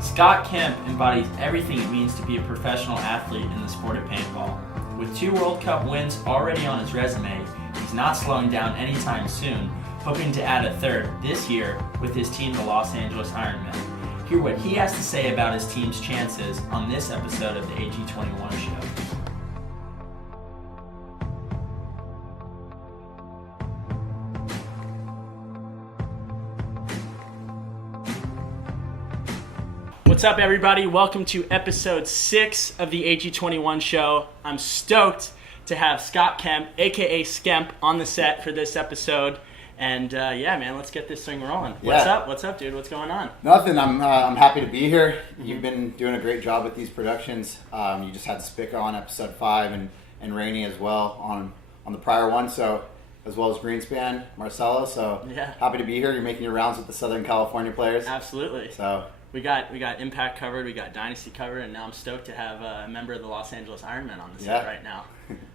Scott Kemp embodies everything it means to be a professional athlete in the sport of paintball. With 2 World Cup wins already on his resume, he's not slowing down anytime soon, hoping to add a 3rd this year with his team, the Los Angeles Ironmen. Hear what he has to say about his team's chances on this episode of the AG21 show. What's up, everybody? Welcome to episode 6 of the AG21 show. I'm stoked to have Scott Kemp, aka Skemp, on the set for this episode. And yeah, man, let's get this thing rolling. What's up? What's up, dude? What's going on? Nothing. I'm happy to be here. You've been doing a great job with these productions. You just had Spica on episode 5 and Rainey as well on the prior one. So as well as Greenspan, Marcelo. So yeah, happy to be here. You're making your rounds with the Southern California players. Absolutely. So we got Impact covered, we got Dynasty covered, and now I'm stoked to have a member of the Los Angeles Ironmen on the set right now.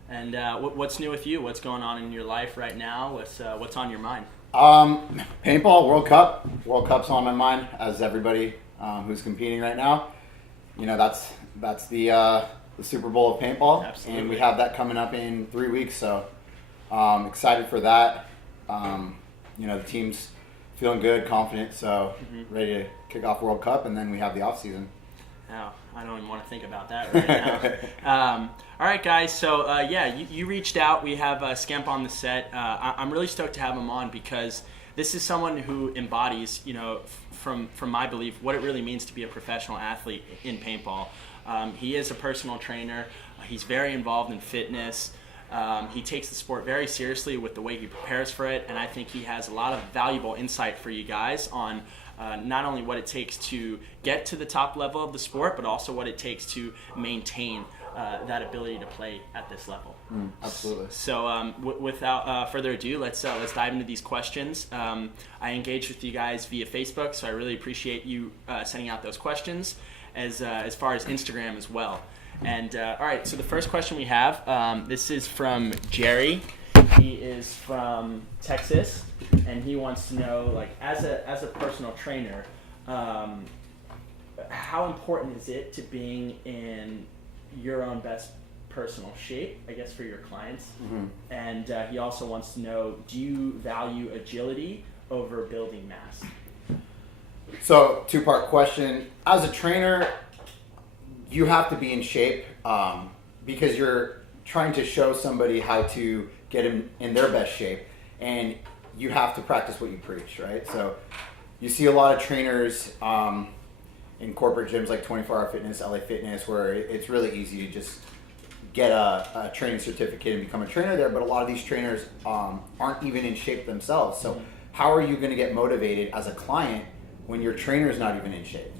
And what's new with you? What's going on in your life right now? What's on your mind? Paintball, World Cup. World Cup's on my mind, as everybody who's competing right now. You know, that's the Super Bowl of paintball. Absolutely. And we have that coming up in 3 weeks. So excited for that. You know, the team's feeling good, confident, so ready to kick off World Cup, and then we have the off season. Oh, I don't even want to think about that right now. All right, guys. So yeah, you reached out. We have Skemp on the set. I'm really stoked to have him on because this is someone who embodies, you know, from my belief, what it really means to be a professional athlete in paintball. He is a personal trainer. He's very involved in fitness. He takes the sport very seriously with the way he prepares for it, and I think he has a lot of valuable insight for you guys on not only what it takes to get to the top level of the sport, but also what it takes to maintain that ability to play at this level. Absolutely. So without further ado, let's dive into these questions. I engaged with you guys via Facebook, so I really appreciate you sending out those questions, as far as Instagram as well. And all right, so the first question we have, this is from Jerry. He is from Texas, and he wants to know, like, as a personal trainer, how important is it to being in your own best personal shape, I guess, for your clients? And he also wants to know, do you value agility over building mass? So 2-part question. As a trainer, you have to be in shape because you're trying to show somebody how to get in their best shape, and you have to practice what you preach, right? So you see a lot of trainers in corporate gyms like 24 Hour Fitness, LA Fitness, where it's really easy to just get a training certificate and become a trainer there, but a lot of these trainers aren't even in shape themselves. So how are you going to get motivated as a client when your trainer's not even in shape?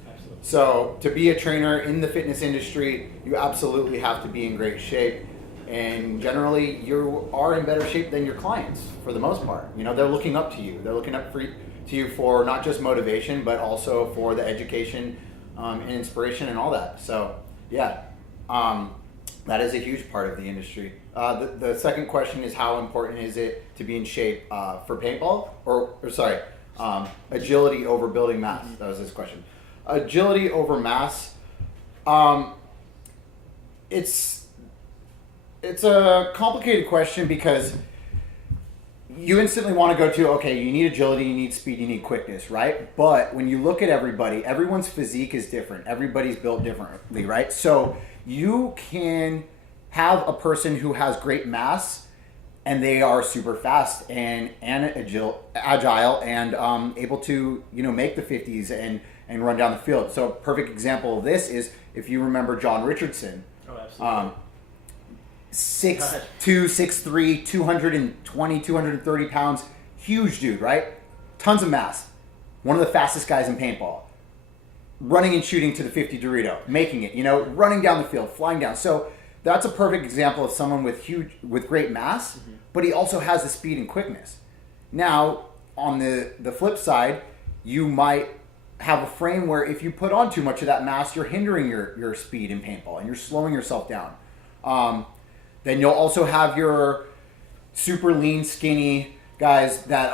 So to be a trainer in the fitness industry, you absolutely have to be in great shape. And generally, you are in better shape than your clients for the most part. You know, they're looking up to you. They're looking up to you for not just motivation, but also for the education and inspiration and all that. So yeah, that is a huge part of the industry. The second question is, how important is it to be in shape for paintball? Or sorry, agility over building mass. That was his question. Agility over mass. It's a complicated question because you instantly want to go to, okay, you need agility, you need speed, you need quickness, right? But when you look at everybody, everyone's physique is different. Everybody's built differently, right? So you can have a person who has great mass and they are super fast and agile and able to, you know, make the 50s and run down the field. So a perfect example of this is, if you remember John Richardson. Oh, absolutely. 6'2", 6'3", 220, 230 pounds. Huge dude, right? Tons of mass. One of the fastest guys in paintball. Running and shooting to the 50 Dorito. Making it, you know, running down the field, flying down. So that's a perfect example of someone with great mass, but he also has the speed and quickness. Now, on the flip side, you might have a frame where if you put on too much of that mass, you're hindering your speed in paintball and you're slowing yourself down. Then you'll also have your super lean, skinny guys that,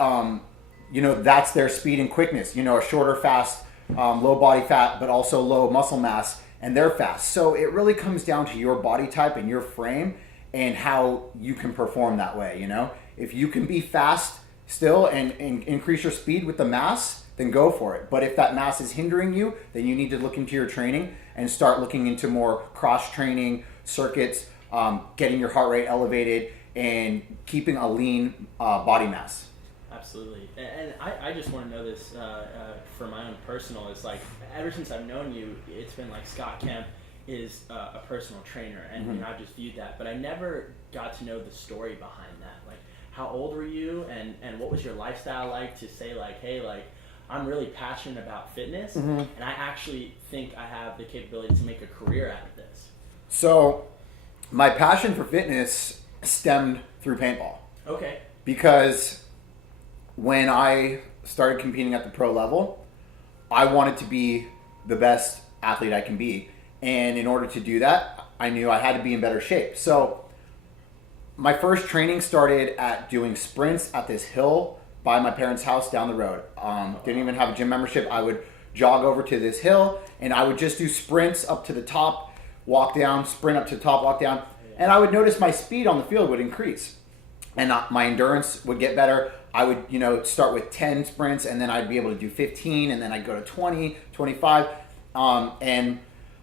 you know, that's their speed and quickness. You know, a shorter, fast low body fat, but also low muscle mass, and they're fast. So it really comes down to your body type and your frame and how you can perform that way, you know? If you can be fast still and increase your speed with the mass, then go for it. But if that mass is hindering you, then you need to look into your training and start looking into more cross training circuits, getting your heart rate elevated and keeping a lean body mass. Absolutely. And I just want to know this for my own personal. It's like, ever since I've known you, it's been like Kemp is a personal trainer, and you know, I've just viewed that, but I never got to know the story behind that. Like, how old were you, and what was your lifestyle like to say like, hey, like, I'm really passionate about fitness, and I actually think I have the capability to make a career out of this. So my passion for fitness stemmed through paintball. Okay. Because when I started competing at the pro level, I wanted to be the best athlete I can be. And in order to do that, I knew I had to be in better shape. So my first training started at doing sprints at this hill by my parents' house down the road. Didn't even have a gym membership. I would jog over to this hill and I would just do sprints up to the top, walk down, sprint up to the top, walk down. And I would notice my speed on the field would increase and my endurance would get better. I would, you know, start with 10 sprints and then I'd be able to do 15 and then I'd go to 20, 25. And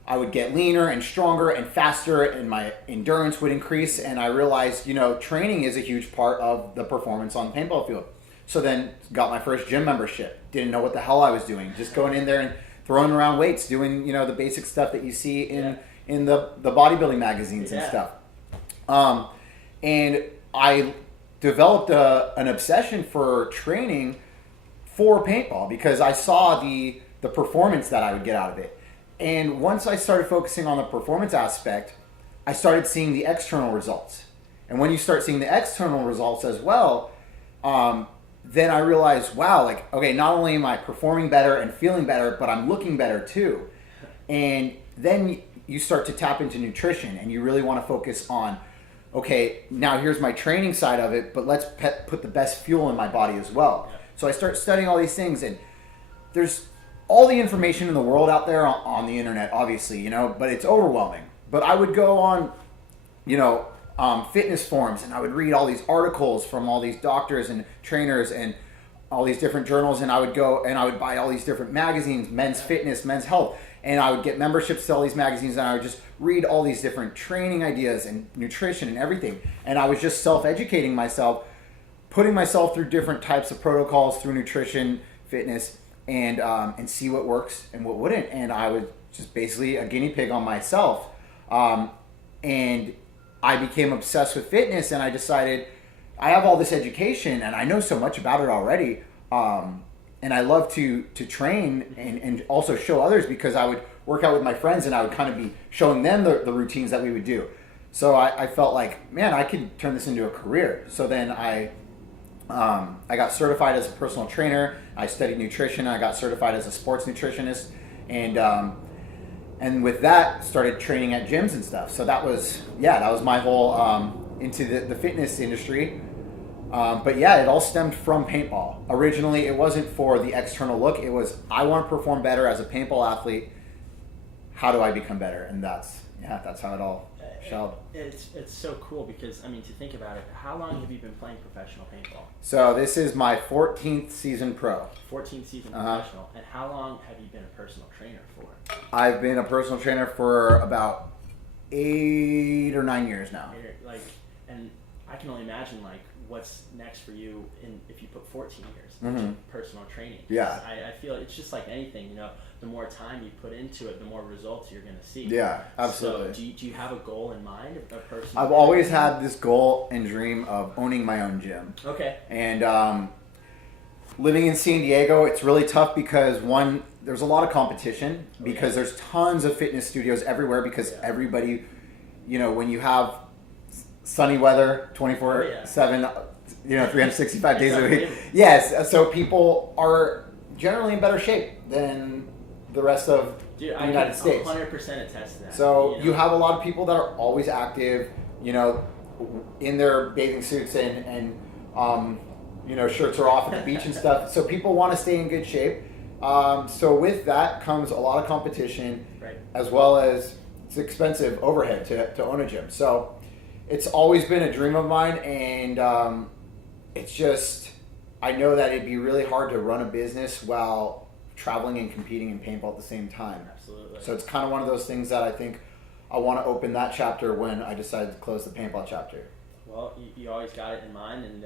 I would get leaner and stronger and faster and my endurance would increase. And I realized, you know, training is a huge part of the performance on the paintball field. So then got my first gym membership. Didn't know what the hell I was doing. Just going in there and throwing around weights, doing, you know, the basic stuff that you see in the bodybuilding magazines and stuff. And I developed an obsession for training for paintball because I saw the performance that I would get out of it. And once I started focusing on the performance aspect, I started seeing the external results. And when you start seeing the external results as well, then I realized, wow, like, okay, not only am I performing better and feeling better, but I'm looking better too. And then you start to tap into nutrition and you really want to focus on, okay, now here's my training side of it, but let's put the best fuel in my body as well. Yeah. So I start studying all these things, and there's all the information in the world out there on the internet, obviously, you know, but it's overwhelming. But I would go on, you know, fitness forums, and I would read all these articles from all these doctors and trainers and all these different journals, and I would go and I would buy all these different magazines, men's fitness, men's health, and I would get memberships to all these magazines, and I would just read all these different training ideas and nutrition and everything. And I was just self-educating myself, putting myself through different types of protocols through nutrition, fitness, and see what works and what wouldn't. And I was just basically a guinea pig on myself. And I became obsessed with fitness, and I decided I have all this education and I know so much about it already. And I love to train and also show others, because I would work out with my friends and I would kind of be showing them the routines that we would do. So I felt like, man, I could turn this into a career. So then I got certified as a personal trainer. I studied nutrition. I got certified as a sports nutritionist, and with that started training at gyms and stuff. So that was my whole into the fitness industry. But yeah, it all stemmed from paintball. Originally, it wasn't for the external look. It was, I want to perform better as a paintball athlete. How do I become better? And that's how it all shelled. It's so cool because, I mean, to think about it, how long have you been playing professional paintball? So this is my 14th season pro. 14th season professional. And how long have you been a personal trainer for? I've been a personal trainer for about 8 or 9 years now. And I can only imagine, like, what's next for you if you put 14 years into personal training. Yeah. I feel it's just like anything, you know, the more time you put into it, the more results you're going to see. Yeah, absolutely. So do you have a goal in mind of personal I've always had this goal and dream of owning my own gym. Okay. And living in San Diego, it's really tough because, one, there's a lot of competition because there's tons of fitness studios everywhere because everybody, you know, when you have sunny weather 24/7, you know, 365 days a week. Yes, so people are generally in better shape than the rest of the United States. 100% attest to that. So you have a lot of people that are always active, you know, in their bathing suits and you know, shirts are off at the beach and stuff. So people want to stay in good shape. So with that comes a lot of competition, Right. as well as it's expensive overhead to own a gym. So it's always been a dream of mine, and it's just, I know that it'd be really hard to run a business while traveling and competing in paintball at the same time. Absolutely. So it's kind of one of those things that I think I want to open that chapter when I decide to close the paintball chapter. Well, you always got it in mind, and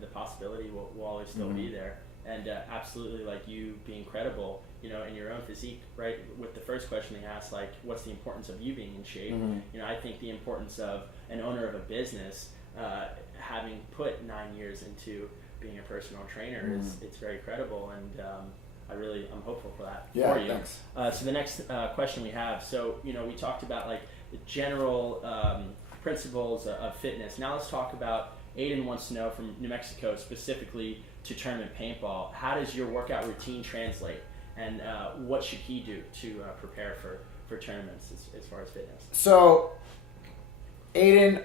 the possibility will always still be there. And absolutely, like you being credible, you know, in your own physique, right? With the first question they asked, like, what's the importance of you being in shape? You know, I think the importance of an owner of a business having put 9 years into being a personal trainer is it's very credible, and I'm hopeful for that for you. Thanks. So the next question we have, so you know, we talked about like the general principles of fitness. Now let's talk about, Aiden wants to know from New Mexico specifically to tournament paintball, how does your workout routine translate, and what should he do to prepare for tournaments as far as fitness? So, Aiden,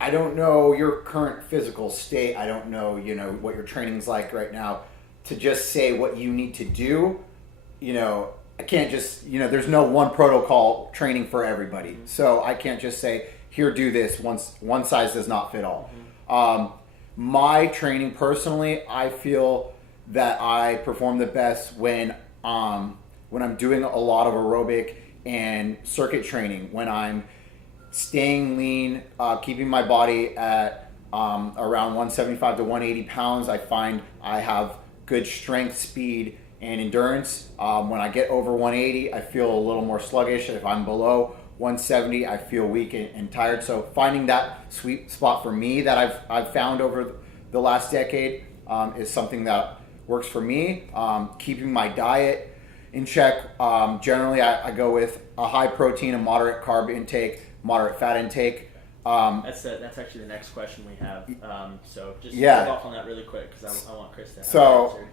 I don't know your current physical state. I don't know, you know, what your training's like right now. To just say what you need to do, you know, I can't just, you know, there's no one protocol training for everybody. So I can't just say, here, do this. One size does not fit all. My training personally, I feel that I perform the best when I'm doing a lot of aerobic and circuit training, when I'm staying lean, keeping my body at around 175 to 180 pounds. I find I have good strength, speed, and endurance. When I get over 180, I feel a little more sluggish. If I'm below 170, I feel weak and tired. So finding that sweet spot for me that I've found over the last decade is something that works for me. Keeping my diet in check. Generally, I go with a high protein, a moderate carb intake, moderate fat intake. That's actually the next question we have. So just hold off on that really quick because I want Chris to have that answered.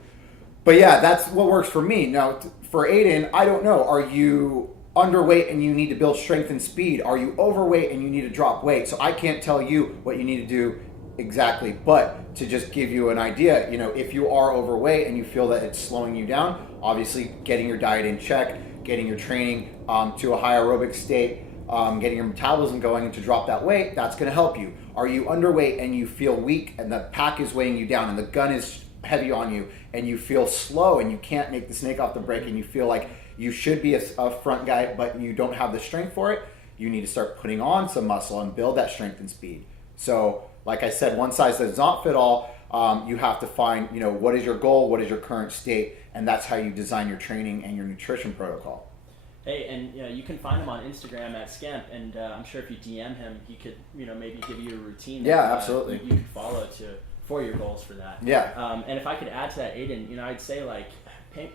But yeah, that's what works for me. Now, for Aiden, I don't know. Are you underweight and you need to build strength and speed? Are you overweight and you need to drop weight? So I can't tell you what you need to do exactly, but to just give you an idea, you know, if you are overweight and you feel that it's slowing you down, obviously getting your diet in check, getting your training to a high aerobic state, getting your metabolism going to drop that weight, that's going to help you. Are you underweight and you feel weak and the pack is weighing you down and the gun is heavy on you and you feel slow and you can't make the snake off the break and you feel like you should be a front guy but you don't have the strength for it, you need to start putting on some muscle and build that strength and speed. So like I said, one size does not fit all. You have to find, you know, what is your goal, what is your current state, and that's how you design your training and your nutrition protocol. Hey, and you know, you can find him on Instagram at Skemp, and I'm sure if you DM him, he could, you know, maybe give you a routine that absolutely. You could follow for your goals for that. Yeah. And if I could add to that, Aiden, you know, I'd say like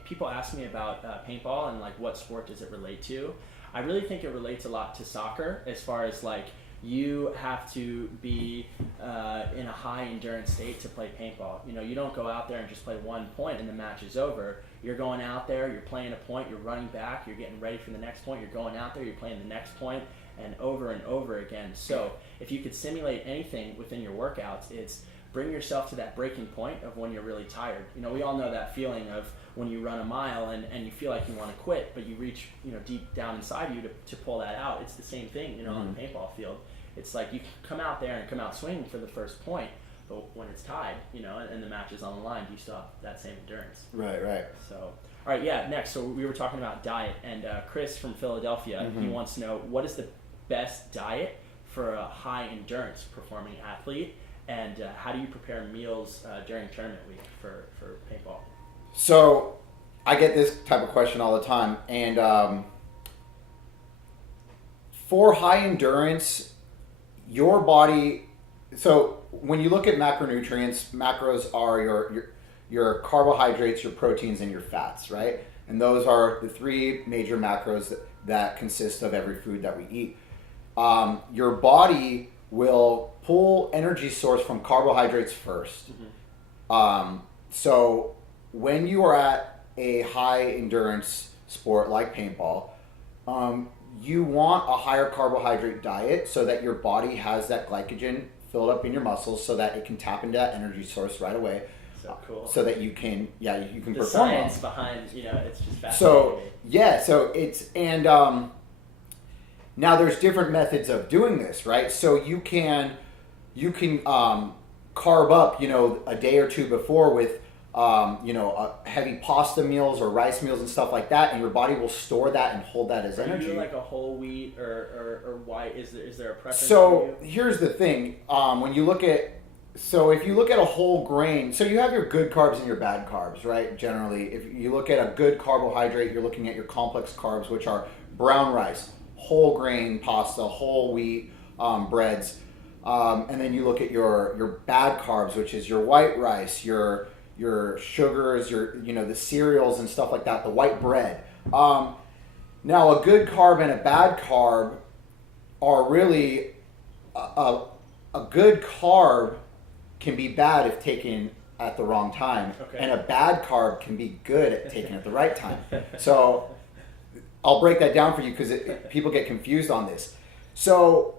people ask me about paintball and like what sport does it relate to. I really think it relates a lot to soccer as far as like you have to be in a high endurance state to play paintball. You know, you don't go out there and just play 1 point and the match is over. You're going out there, you're playing a point, you're running back, you're getting ready for the next point, you're going out there, you're playing the next point, and over again. So if you could simulate anything within your workouts, it's bring yourself to that breaking point of when you're really tired. You know, we all know that feeling of when you run a mile and you feel like you want to quit, but you reach, you know, deep down inside you to pull that out. It's the same thing, you know, on the paintball field. It's like you come out there and come out swinging for the first point, but when it's tied, you know, and the match is on the line, do you still have that same endurance? Right. So, all right, yeah, next. So we were talking about diet, and Chris from Philadelphia, he wants to know, what is the best diet for a high endurance performing athlete, and how do you prepare meals during tournament week for paintball? So I get this type of question all the time, and for high endurance, your body, so when you look at macronutrients, macros are your carbohydrates, your proteins, and your fats, right? And those are the three major macros that consist of every food that we eat. Your body will pull energy source from carbohydrates first. So when you are at a high endurance sport like paintball, you want a higher carbohydrate diet so that your body has that glycogen filled up in your muscles so that it can tap into that energy source right away. So cool. So that you can the perform. Science behind, it's just fascinating. So so it's now there's different methods of doing this, right? So you can carb up, a day or two before with heavy pasta meals or rice meals and stuff like that, and your body will store that and hold that as energy. Are you like a whole wheat or white? Is there a preference? So here's the thing: when you look at if you look at a whole grain, so you have your good carbs and your bad carbs, right? Generally, if you look at a good carbohydrate, you're looking at your complex carbs, which are brown rice, whole grain pasta, whole wheat breads, and then you look at your bad carbs, which is your white rice, your sugars, the cereals and stuff like that, the white bread. Now, a good carb and a bad carb are really a good carb can be bad if taken at the wrong time, and a bad carb can be good at taken at the right time. So I'll break that down for you because people get confused on this. So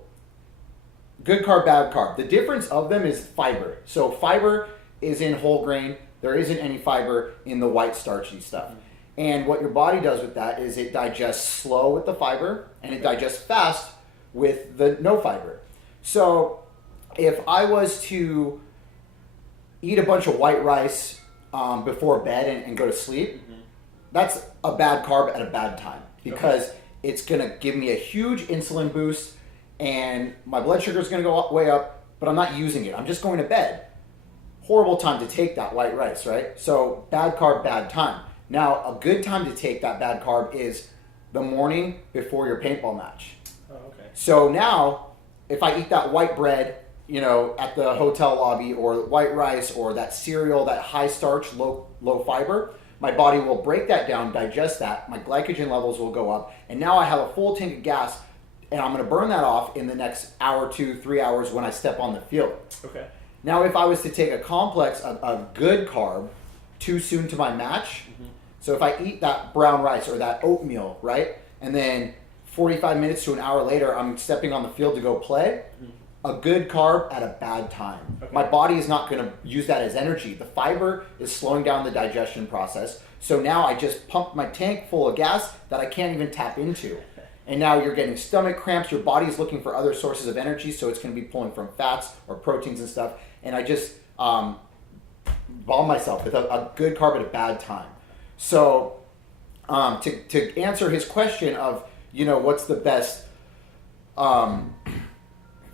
good carb, bad carb. The difference of them is fiber. So fiber is in whole grain. There isn't any fiber in the white starchy stuff. And what your body does with that is it digests slow with the fiber and it digests fast with the no fiber. So if I was to eat a bunch of white rice before bed and go to sleep, that's a bad carb at a bad time because it's going to give me a huge insulin boost and my blood sugar is going to go way up, but I'm not using it. I'm just going to bed. Horrible time to take that white rice, right? So bad carb, bad time. Now, a good time to take that bad carb is the morning before your paintball match. Oh, okay. So now, if I eat that white bread, at the hotel lobby, or white rice, or that cereal, that high starch, low fiber, my body will break that down, digest that, my glycogen levels will go up, and now I have a full tank of gas, and I'm going to burn that off in the next hour, 2-3 hours when I step on the field. Okay. Now, if I was to take a complex, a good carb, too soon to my match, so if I eat that brown rice or that oatmeal, right, and then 45 minutes to an hour later, I'm stepping on the field to go play, a good carb at a bad time. Okay. My body is not going to use that as energy. The fiber is slowing down the digestion process. So now I just pumped my tank full of gas that I can't even tap into. And now you're getting stomach cramps. Your body's looking for other sources of energy, so it's going to be pulling from fats or proteins and stuff. And I just bomb myself with a good carb at a bad time. So to answer his question of, what's the best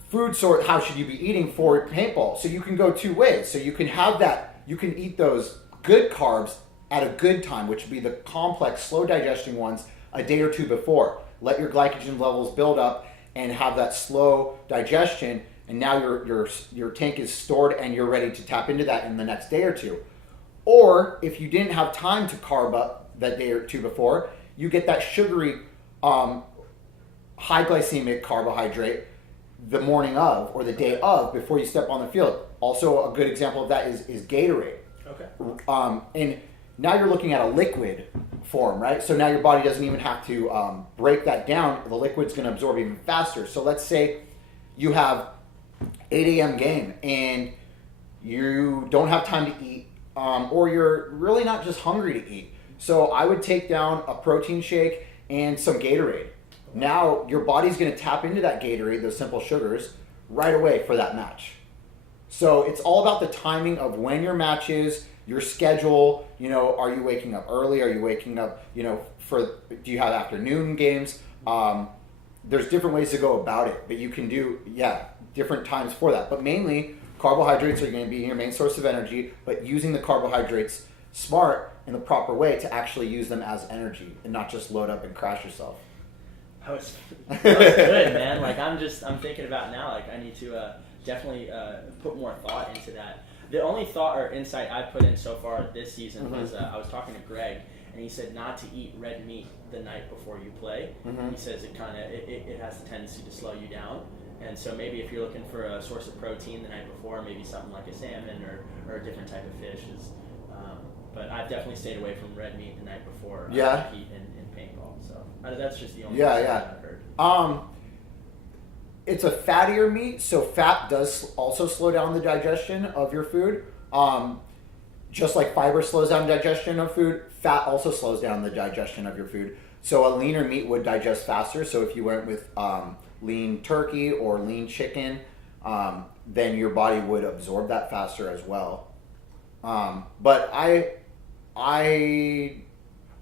food source, how should you be eating for paintball? So you can go two ways. So you can have that, you can eat those good carbs at a good time, which would be the complex, slow digesting ones, a day or two before. Let your glycogen levels build up and have that slow digestion, and now your tank is stored and you're ready to tap into that in the next day or two. Or if you didn't have time to carb up that day or two before, you get that sugary, high glycemic carbohydrate the morning of or the day of before you step on the field. Also, a good example of that is Gatorade. Okay. And now you're looking at a liquid form, right? So now your body doesn't even have to break that down. The liquid's going to absorb even faster. So let's say you have 8 a.m. game and you don't have time to eat, or you're really not just hungry to eat. So I would take down a protein shake and some Gatorade. Now your body's going to tap into that Gatorade, those simple sugars, right away for that match. So it's all about the timing of when your match is, your schedule. Are you waking up early? Are you waking up, do you have afternoon games? There's different ways to go about it, but you can do, different times for that. But mainly, carbohydrates are going to be your main source of energy, but using the carbohydrates smart in the proper way to actually use them as energy and not just load up and crash yourself. That was good, man. Like I'm thinking about now. Like I need to definitely put more thought into that. The only thought or insight I put in so far this season was I was talking to Greg, and he said not to eat red meat the night before you play. He says it has the tendency to slow you down, and so maybe if you're looking for a source of protein the night before, maybe something like a salmon or a different type of fish is. But I've definitely stayed away from red meat the night before. Heat in paintball. So that's just the only thing I've heard. It's a fattier meat, so fat does also slow down the digestion of your food. just like fiber slows down digestion of food, fat also slows down the digestion of your food. So a leaner meat would digest faster. So if you went with lean turkey or lean chicken, then your body would absorb that faster as well. But I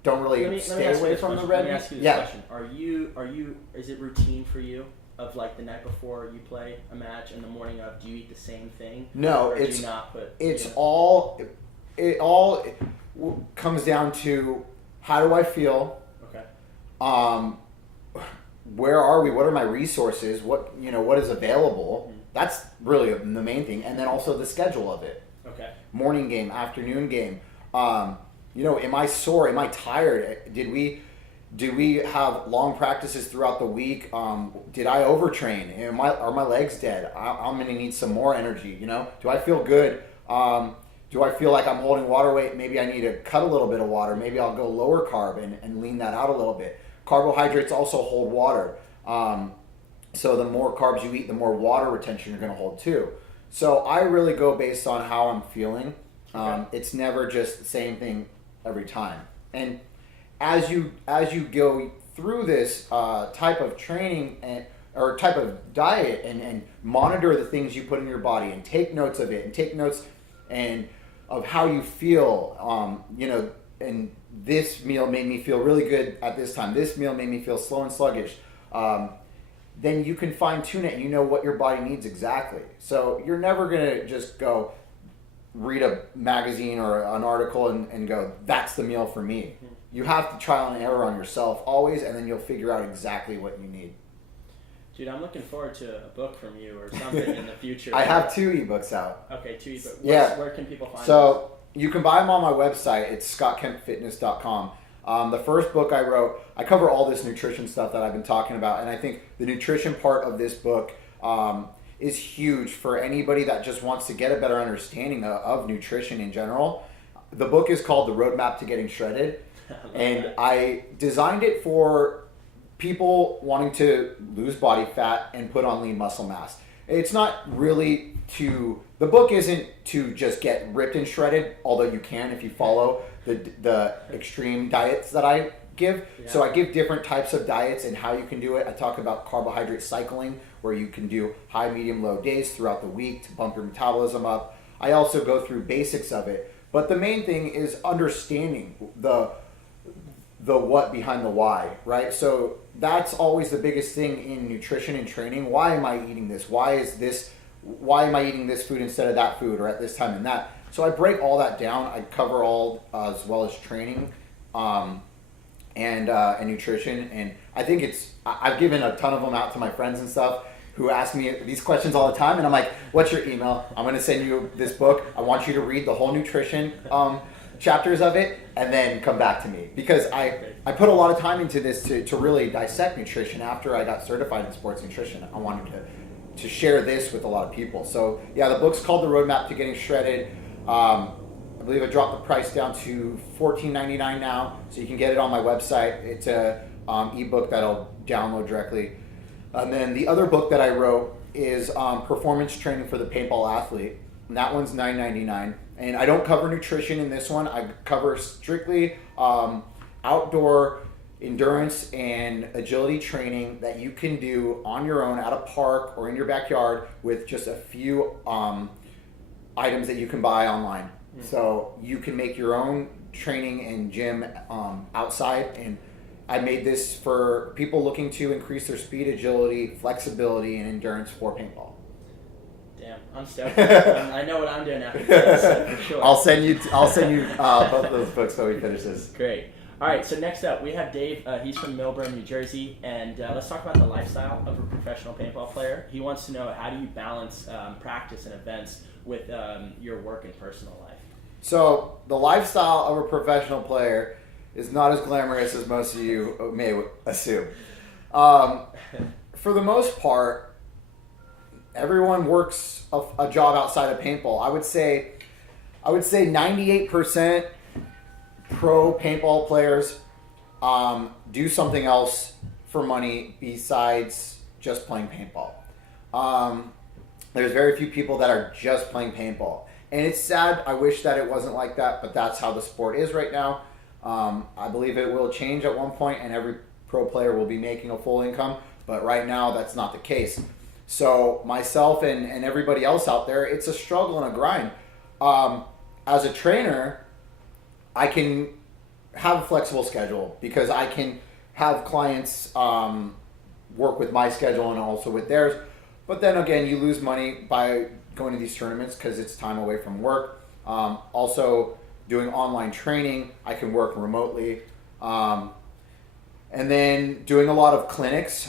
don't really stay away from the red meat. Let me ask you this question. Are you, is it routine for you of like the night before you play a match and the morning of, do you eat the same thing? No, or do you not put, it all comes down to how do I feel? Okay. Where are we? What are my resources? What is available? Mm-hmm. That's really the main thing. And then also the schedule of it. Okay. Morning game, afternoon game. Am I sore? Am I tired? Did we have long practices throughout the week? Did I overtrain? Are my legs dead? I'm going to need some more energy. Do I feel good? Do I feel like I'm holding water weight? Maybe I need to cut a little bit of water. Maybe I'll go lower carb and lean that out a little bit. Carbohydrates also hold water. So the more carbs you eat, the more water retention you're going to hold too. So I really go based on how I'm feeling. It's never just the same thing every time. And as you go through this type of training or type of diet and monitor the things you put in your body and take notes of it and take notes and of how you feel, and this meal made me feel really good at this time. This meal made me feel slow and sluggish. Then you can fine tune it and you know what your body needs exactly. So you're never going to just go read a magazine or an article and go, that's the meal for me. Mm-hmm. You have to trial and error on yourself always, and then you'll figure out exactly what you need. Dude, I'm looking forward to a book from you or something in the future. I have 2 ebooks out. Okay, 2 ebooks. Yeah. Where can people find them? So you can buy them on my website. It's scottkempfitness.com. The first book I wrote, I cover all this nutrition stuff that I've been talking about, and I think the nutrition part of this book is huge for anybody that just wants to get a better understanding of nutrition in general. The book is called The Roadmap to Getting Shredded, and I designed it for people wanting to lose body fat and put on lean muscle mass. It's not really the book isn't to just get ripped and shredded, although you can if you follow the extreme diets that I give. Yeah. So I give different types of diets and how you can do it. I talk about carbohydrate cycling, where you can do high, medium, low days throughout the week to bump your metabolism up. I also go through basics of it. But the main thing is understanding the what behind the why, right? So that's always the biggest thing in nutrition and training. Why am I eating this? Why am I eating this food instead of that food or at this time and that? So I break all that down. I cover all as well as training and nutrition. And I think I've given a ton of them out to my friends and stuff who ask me these questions all the time. And I'm like, what's your email? I'm going to send you this book. I want you to read the whole nutrition chapters of it and then come back to me. Because I put a lot of time into this to really dissect nutrition after I got certified in sports nutrition. I wanted to share this with a lot of people. So yeah, the book's called The Roadmap to Getting Shredded. I believe I dropped the price down to $14.99 now, so you can get it on my website. It's a ebook that I'll download directly. And then the other book that I wrote is Performance Training for the Paintball Athlete, and that one's $9.99. And I don't cover nutrition in this one. I cover strictly outdoor endurance and agility training that you can do on your own at a park or in your backyard with just a few items that you can buy online. Mm-hmm. So you can make your own training and gym outside. And I made this for people looking to increase their speed, agility, flexibility, and endurance for paintball. Damn, I'm stoked. I know what I'm doing after this, for sure. I'll send you both of those books when we finish this. Great. All right, so next up, we have Dave. He's from Millburn, New Jersey, and let's talk about the lifestyle of a professional paintball player. He wants to know, how do you balance practice and events with your work and personal life? So the lifestyle of a professional player is not as glamorous as most of you may assume. For the most part, everyone works a job outside of paintball. I would say 98% pro paintball players do something else for money besides just playing paintball. There's very few people that are just playing paintball. And it's sad. I wish that it wasn't like that, but that's how the sport is right now. I believe it will change at one point, and every pro player will be making a full income. But right now, that's not the case. So myself and everybody else out there, it's a struggle and a grind. As a trainer, I can have a flexible schedule because I can have clients work with my schedule and also with theirs. But then again, you lose money by going to these tournaments because it's time away from work. Also, doing online training, I can work remotely. And then doing a lot of clinics.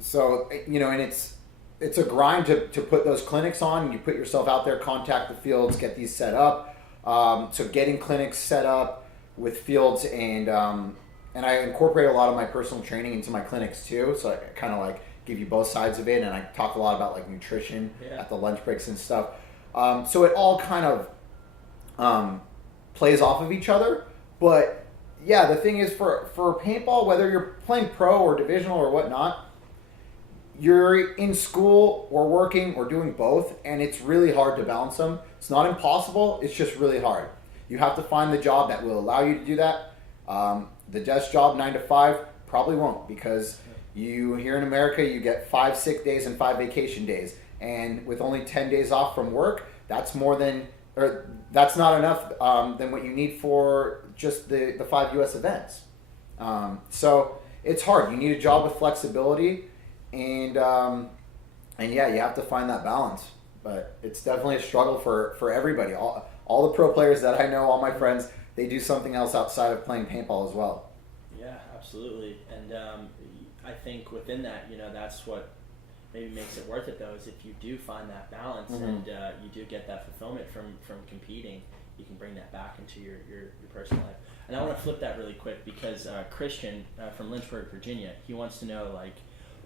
So, you know, and it's a grind to put those clinics on. You put yourself out there, contact the fields, get these set up. So getting clinics set up with fields, and I incorporate a lot of my personal training into my clinics too. So I kind of like give you both sides of it, and I talk a lot about like nutrition at the lunch breaks and stuff. So it all kind of plays off of each other. But yeah, the thing is for paintball, whether you're playing pro or divisional or whatnot, you're in school or working or doing both, and it's really hard to balance them. It's not impossible, it's just really hard. You have to find the job that will allow you to do that. The desk job 9 to 5 probably won't, because you here in America, you get 5 sick days and 5 vacation days, and with only 10 days off from work, that's more than, or that's not enough than what you need for just the 5 U.S. events. So it's hard. You need a job with flexibility, and yeah, you have to find that balance. But it's definitely a struggle for everybody. All the pro players that I know, all my friends, they do something else outside of playing paintball as well. Yeah, absolutely. And I think within that, you know, that's what maybe makes it worth it, though, is if you do find that balance and you do get that fulfillment from competing, you can bring that back into your personal life. And I want to flip that really quick, because Christian from Lynchburg, Virginia, he wants to know, like,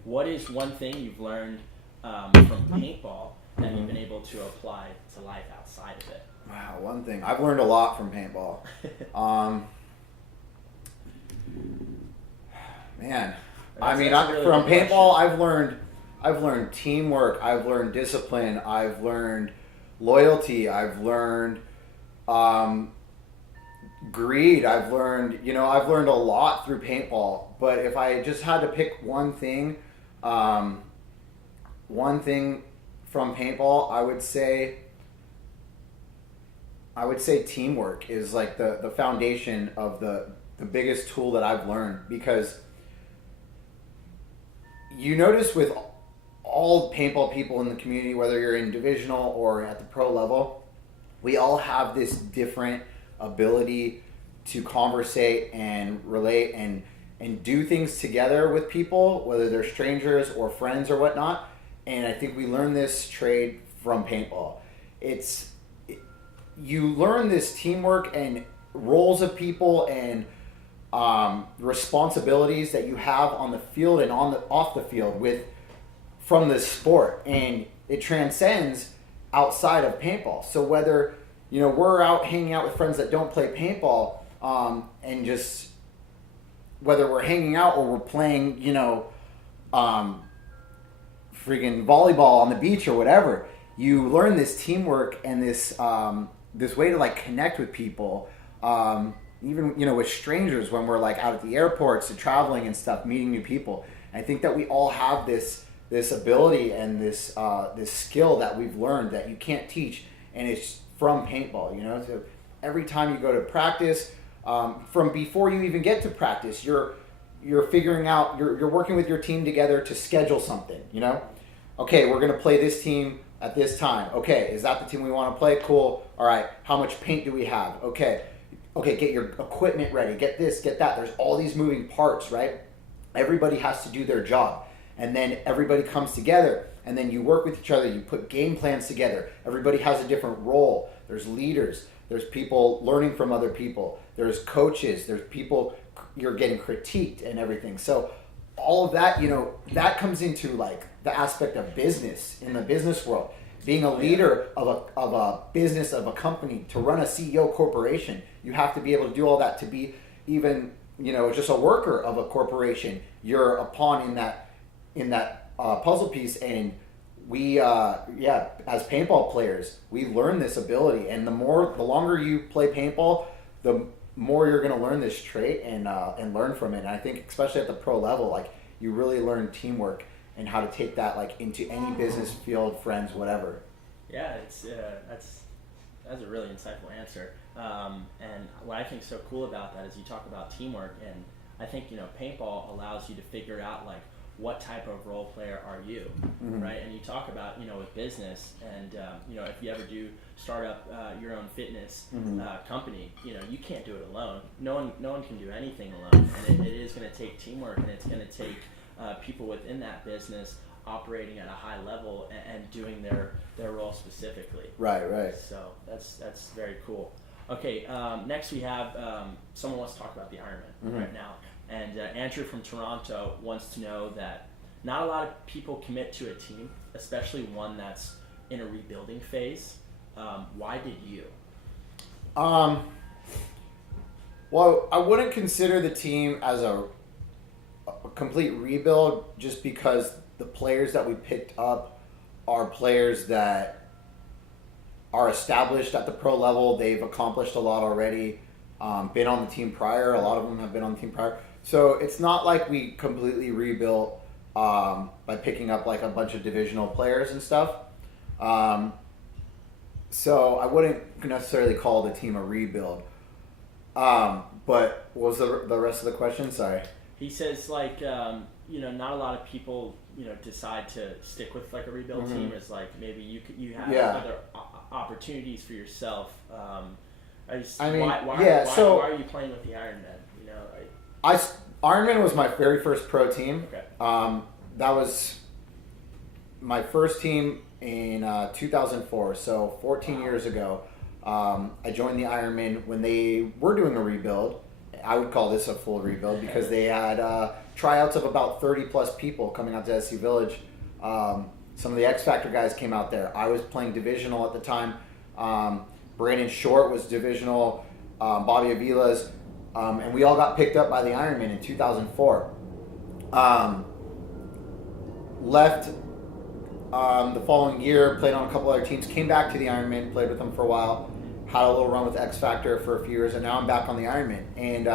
what is one thing you've learned from paintball that you've been able to apply to life outside of it? Wow, one thing. I've learned a lot from paintball. Man, I mean, really from good paintball, question. I've learned teamwork. I've learned discipline. I've learned loyalty. I've learned greed. I've learned a lot through paintball. But if I just had to pick one thing from paintball, I would say teamwork is like the foundation of the biggest tool that I've learned, because you notice with all paintball people in the community, whether you're in divisional or at the pro level, we all have this different ability to conversate and relate and do things together with people, whether they're strangers or friends or whatnot. And I think we learn this trade from paintball. You learn this teamwork and roles of people and responsibilities that you have on the field and off the field from this sport, and it transcends outside of paintball. So whether we're out hanging out with friends that don't play paintball, and just whether we're hanging out or we're playing freaking volleyball on the beach or whatever, you learn this teamwork and this way to like connect with people, even with strangers when we're like out at the airports and traveling and stuff, meeting new people. And I think that we all have this ability and this skill that we've learned that you can't teach, and it's from paintball. So every time you go to practice, from before you even get to practice, you're figuring out, you're working with your team together to schedule something. Okay, we're gonna play this team at this time. Okay, is that the team we want to play? Cool. All right, how much paint do we have? Okay, get your equipment ready. Get this, get that. There's all these moving parts, right? Everybody has to do their job. And then everybody comes together, and then you work with each other. You put game plans together. Everybody has a different role. There's leaders. There's people learning from other people. There's coaches. There's people, you're getting critiqued and everything. So all of that, that comes into like the aspect of business in the business world. Being a leader of a business, of a company, to run a CEO corporation, you have to be able to do all that. To be even, just a worker of a corporation, you're a pawn in that puzzle piece. And we as paintball players, we learn this ability, and the longer you play paintball, the more you're going to learn this trait and learn from it. And I think especially at the pro level, like you really learn teamwork and how to take that like into any business field, friends, whatever. Yeah, it's that's a really insightful answer. And what I think is so cool about that is you talk about teamwork, and I think paintball allows you to figure out like what type of role player are you, right? And you talk about with business, and if you ever do start up your own fitness company, you can't do it alone. No one can do anything alone, and it is going to take teamwork, and it's going to take people within that business operating at a high level and doing their role specifically. Right. So that's very cool. Okay, next we have someone wants to talk about the Ironman right now. And Andrew from Toronto wants to know that not a lot of people commit to a team, especially one that's in a rebuilding phase. Why did you? Well, I wouldn't consider the team as a complete rebuild just because the players that we picked up are players that are established at the pro level. They've accomplished a lot already, been on the team prior. A lot of them have been on the team prior. So it's not like we completely rebuilt by picking up like a bunch of divisional players and stuff. So I wouldn't necessarily call the team a rebuild. But what was the rest of the question? Sorry. He says like not a lot of people decide to stick with like a rebuild team. It's like maybe you have other opportunities for yourself. Why are you playing with the Ironman? Ironman was my very first pro team. Okay. That was my first team in 2004, so 14 years ago. I joined the Ironman when they were doing a rebuild. I would call this a full rebuild because they had tryouts of about 30 plus people coming out to SC Village. Some of the X Factor guys came out there. I was playing divisional at the time. Brandon Short was divisional. Bobby Avila's. And we all got picked up by the Ironman in 2004. Left the following year, played on a couple other teams, came back to the Ironman, played with them for a while, had a little run with X Factor for a few years, and now I'm back on the Ironman. And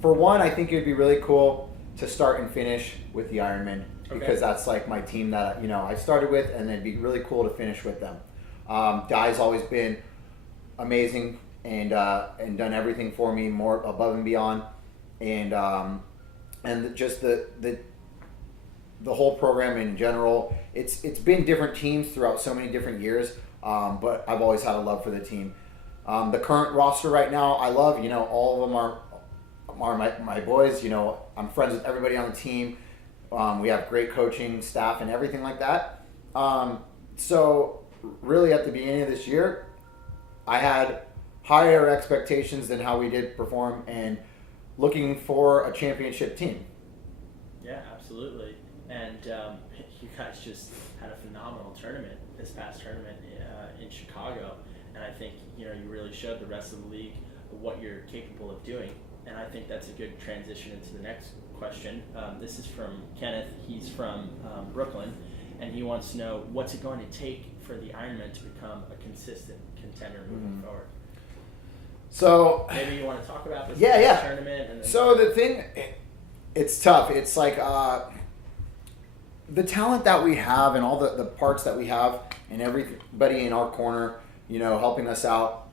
for one, I think it would be really cool to start and finish with the Ironman because that's like my team that I started with, and it'd be really cool to finish with them. Dai's always been amazing. And done everything for me, more above and beyond, and just the whole program in general. It's been different teams throughout so many different years, but I've always had a love for the team. The current roster right now, I love. All of them are my boys. I'm friends with everybody on the team. We have great coaching staff and everything like that. So really, at the beginning of this year, I had higher expectations than how we did perform and looking for a championship team. Yeah, absolutely. And you guys just had a phenomenal tournament, this past tournament in Chicago. And I think, you really showed the rest of the league what you're capable of doing. And I think that's a good transition into the next question. This is from Kenneth. He's from Brooklyn. And he wants to know, what's it going to take for the Ironman to become a consistent contender moving forward? So maybe you want to talk about this tournament. And then so the thing, it's tough. It's like the talent that we have and all the parts that we have and everybody in our corner, helping us out.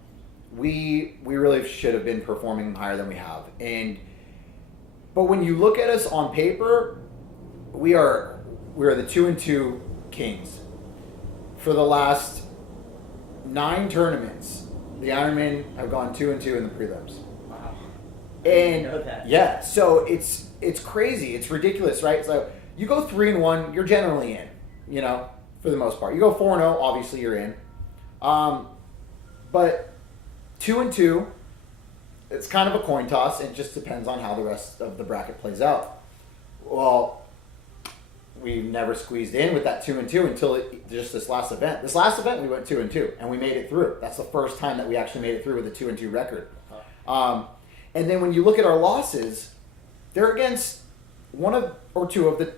We really should have been performing higher than we have. But when you look at us on paper, we are the 2-2 kings. For the last 9 tournaments, the Ironmen have gone 2-2 in the prelims. Wow. And didn't know that. Yeah, so it's crazy. It's ridiculous, right? So you go 3-1, you're generally in, for the most part. You go 4-0, obviously you're in. But 2-2, it's kind of a coin toss. It just depends on how the rest of the bracket plays out. Well, we never squeezed in with that 2-2 until just this last event. This last event we went 2-2 and we made it through. That's the first time that we actually made it through with a 2-2 record. And then when you look at our losses, they're against one or two of the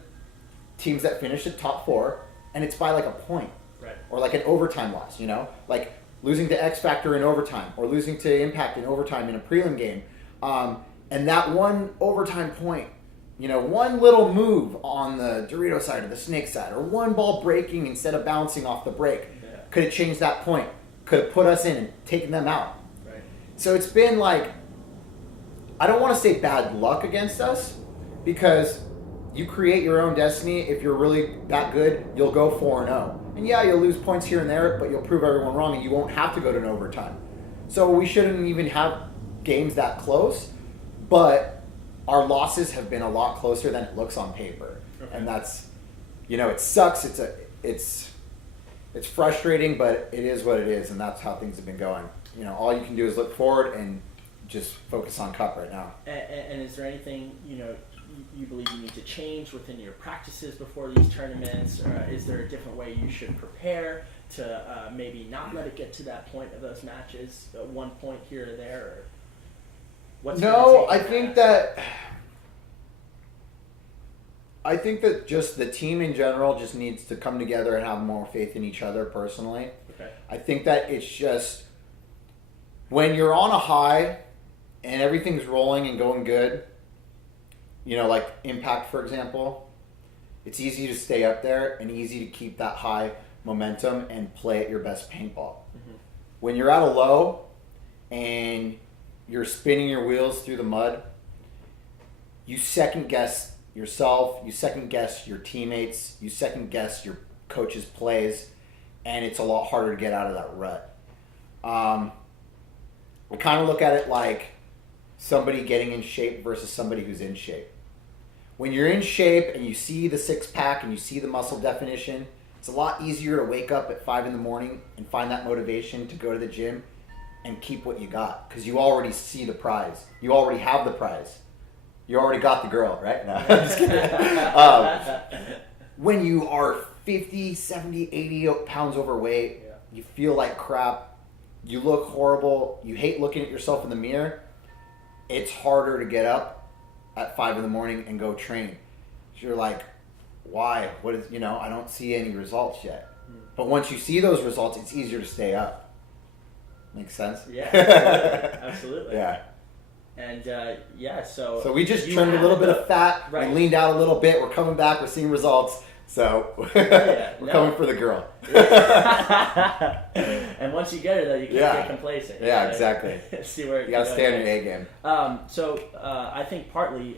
teams that finished at top 4 and it's by like a point. Right. Or like an overtime loss, like losing to X Factor in overtime or losing to Impact in overtime in a prelim game. And that one overtime point, one little move on the Dorito side or the Snake side, or one ball breaking instead of bouncing off the break, could have changed that point, could have put us in and taken them out. Right. So it's been like, I don't want to say bad luck against us, because you create your own destiny. If you're really that good, you'll go 4-0. And yeah, you'll lose points here and there, but you'll prove everyone wrong and you won't have to go to an overtime. So we shouldn't even have games that close, but our losses have been a lot closer than it looks on paper. Okay. And that's, it sucks. It's frustrating, but it is what it is, and that's how things have been going. All you can do is look forward and just focus on Cup right now. And is there anything, you believe you need to change within your practices before these tournaments? Or is there a different way you should prepare to maybe not let it get to that point of those matches, at one point here or there? Or what's I think that just the team in general just needs to come together and have more faith in each other personally. Okay. I think that it's just when you're on a high and everything's rolling and going good, like Impact, for example, it's easy to stay up there and easy to keep that high momentum and play at your best paintball. Mm-hmm. When you're at a low and you're spinning your wheels through the mud, you second guess yourself, you second guess your teammates, you second guess your coach's plays, and it's a lot harder to get out of that rut. We kind of look at it like somebody getting in shape versus somebody who's in shape. When you're in shape and you see the six-pack and you see the muscle definition, it's a lot easier to wake up at 5 a.m. and find that motivation to go to the gym and keep what you got, because you already see the prize. You already have the prize. You already got the girl, right? No, I'm just kidding. When you are 50, 70, 80 pounds overweight, you feel like crap, you look horrible, you hate looking at yourself in the mirror, it's harder to get up at 5 a.m. and go train. So you're like, why? What is, I don't see any results yet. But once you see those results, it's easier to stay up. Makes sense? Yeah, absolutely. Yeah. And so we just trimmed a little bit of fat. Right. We leaned out a little bit. We're coming back. We're seeing results. So we're coming for the girl. And once you get her, though, you can't get complacent. Yeah, exactly. See where you got to stay on your A game. So I think partly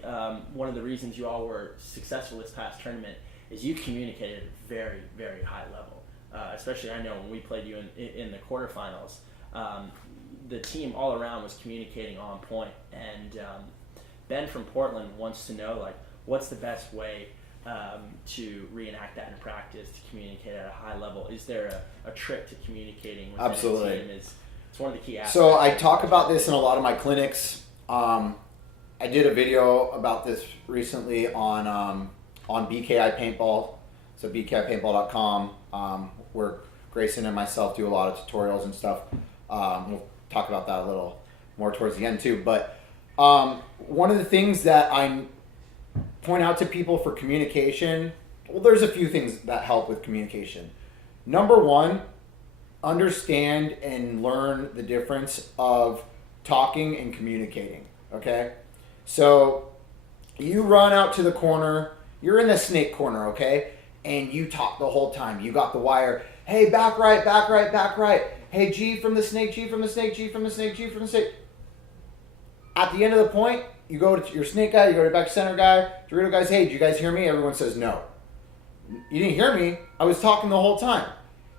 one of the reasons you all were successful this past tournament is you communicated at a very, very high level. Especially, I know when we played you in the quarterfinals, the team all around was communicating on point. And Ben from Portland wants to know, what's the best way to reenact that in practice, to communicate at a high level? Is there a trick to communicating within Absolutely. a team? It's one of the key aspects. So I talk about this in a lot of my clinics. I did a video about this recently on BKI Paintball, so bkipaintball.com, where Grayson and myself do a lot of tutorials and stuff. We'll talk about that a little more towards the end too. But one of the things that I point out to people for communication, well, there's a few things that help with communication. Number one, understand and learn the difference of talking and communicating, okay? So you run out to the corner, you're in the snake corner, okay? And you talk the whole time. You got the wire, hey, back right, back right, back right. Hey, G from the snake, G from the snake, G from the snake, G from the snake. At the end of the point, you go to your snake guy, you go to back center guy, Dorito guys, hey, did you guys hear me? Everyone says no. You didn't hear me. I was talking the whole time.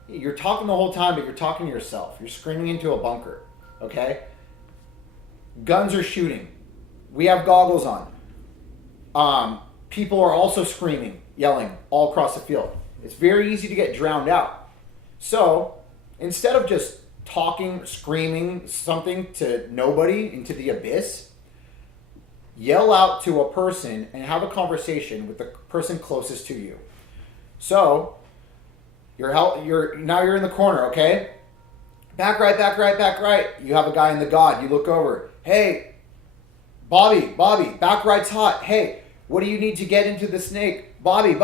You're talking the whole time, but you're talking to yourself. You're screaming into a bunker, okay? Guns are shooting. We have goggles on. People are also screaming, yelling all across the field. It's very easy to get drowned out. So instead of just talking, screaming something to nobody into the abyss, yell out to a person and have a conversation with the person closest to you. So now you're in the corner, okay? Back right, back right, back right. You have a guy in the God. You look over. Hey, Bobby, back right's hot. Hey, what do you need to get into the snake? Bobby,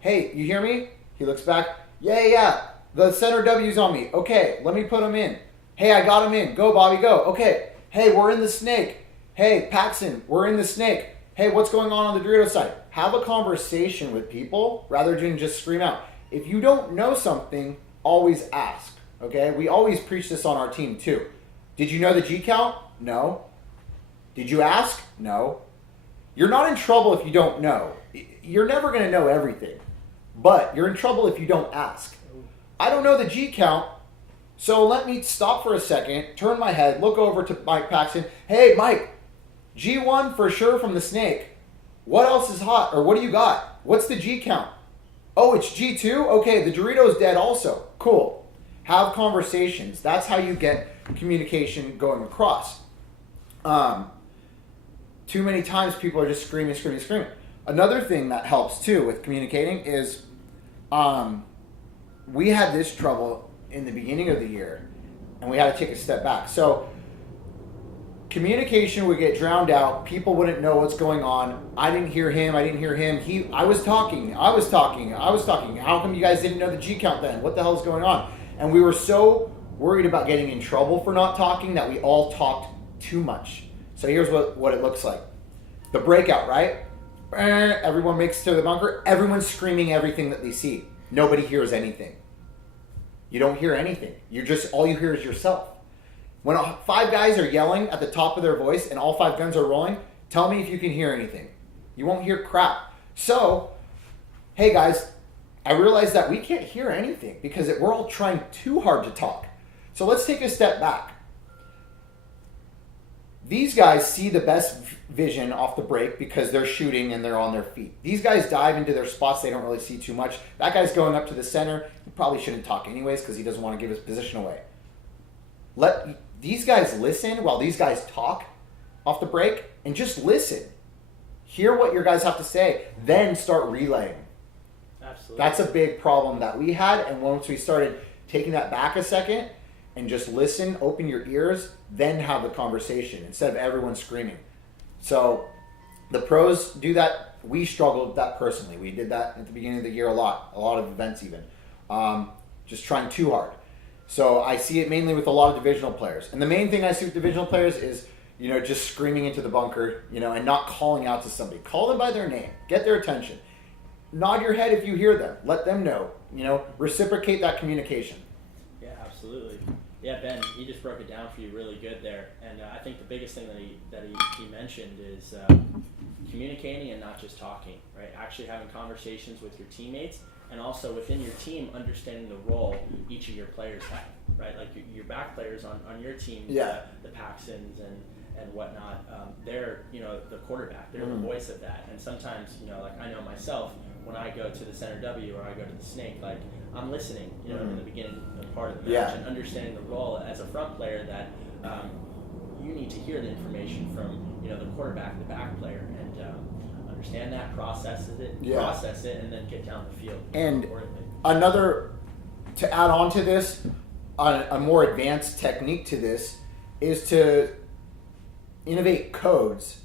hey, you hear me? He looks back. Yeah. The center W's on me. Okay, let me put him in. Hey, I got him in. Go, Bobby, go. Okay. Hey, we're in the snake. Hey, Paxton, we're in the snake. Hey, what's going on the Dorito side? Have a conversation with people rather than just scream out. If you don't know something, always ask. Okay? We always preach this on our team too. Did you know the G count? No. Did you ask? No. You're not in trouble if you don't know. You're never going to know everything. But you're in trouble if you don't ask. I don't know the G count, so let me stop for a second, turn my head, look over to Mike Paxton. Hey, Mike, G1 for sure from the snake. What else is hot? Or what do you got? What's the G count? Oh, it's G2? Okay, the Dorito's dead also. Cool. Have conversations. That's how you get communication going across. Too many times people are just screaming. Another thing that helps too with communicating is we had this trouble in the beginning of the year, and we had to take a step back. So communication would get drowned out. People wouldn't know what's going on. I didn't hear him. I was talking. How come you guys didn't know the G count then? What the hell is going on? And we were so worried about getting in trouble for not talking that we all talked too much. So here's what it looks like. The breakout, right? Everyone makes it to the bunker. Everyone's screaming everything that they see. Nobody hears anything. You don't hear anything. All you hear is yourself. When 5 guys are yelling at the top of their voice and all 5 guns are rolling, tell me if you can hear anything. You won't hear crap. So, hey guys, I realize that we can't hear anything because we're all trying too hard to talk. So let's take a step back. These guys see the best vision off the break because they're shooting and they're on their feet. These guys dive into their spots. They don't really see too much. That guy's going up to the center. He probably shouldn't talk anyways because he doesn't want to give his position away. Let these guys listen while these guys talk off the break and just listen. Hear what your guys have to say, then start relaying. Absolutely. That's a big problem that we had, and once we started taking that back a second and just listen, open your ears, then have the conversation instead of everyone screaming. So the pros do that. We struggled with that personally. We did that at the beginning of the year a lot of events even. Just trying too hard. So I see it mainly with a lot of divisional players. And the main thing I see with divisional players is, just screaming into the bunker, and not calling out to somebody. Call them by their name. Get their attention. Nod your head if you hear them. Let them know. Reciprocate that communication. Yeah, absolutely. Yeah, Ben, he just broke it down for you really good there. And I think the biggest thing that he mentioned is communicating and not just talking, right? Actually having conversations with your teammates, and also within your team understanding the role each of your players have, right? Like your back players on your team, the Paxtons and whatnot, they're the quarterback, they're the voice of that. And sometimes like I know myself, when I go to the center W or I go to the snake, like I'm listening, in the beginning part of the match and understanding the role as a front player that you need to hear the information from the quarterback, the back player, and understand that, process it, and then get down the field. And another, to add on to this, a more advanced technique to this is to innovate codes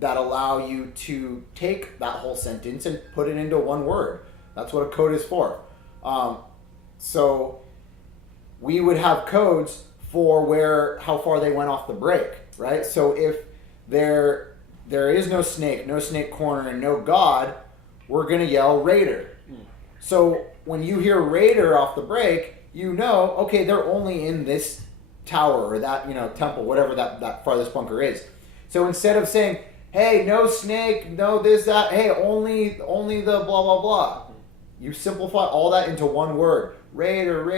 that allow you to take that whole sentence and put it into one word. That's what a code is for. So we would have codes for how far they went off the break, right? So if there is no snake corner, and no God, we're going to yell Raider. So when you hear Raider off the break, okay, they're only in this tower or that, temple, whatever that farthest bunker is. So instead of saying, hey, no snake, no this, that, hey, only the blah, blah, blah. You simplify all that into one word. Raider,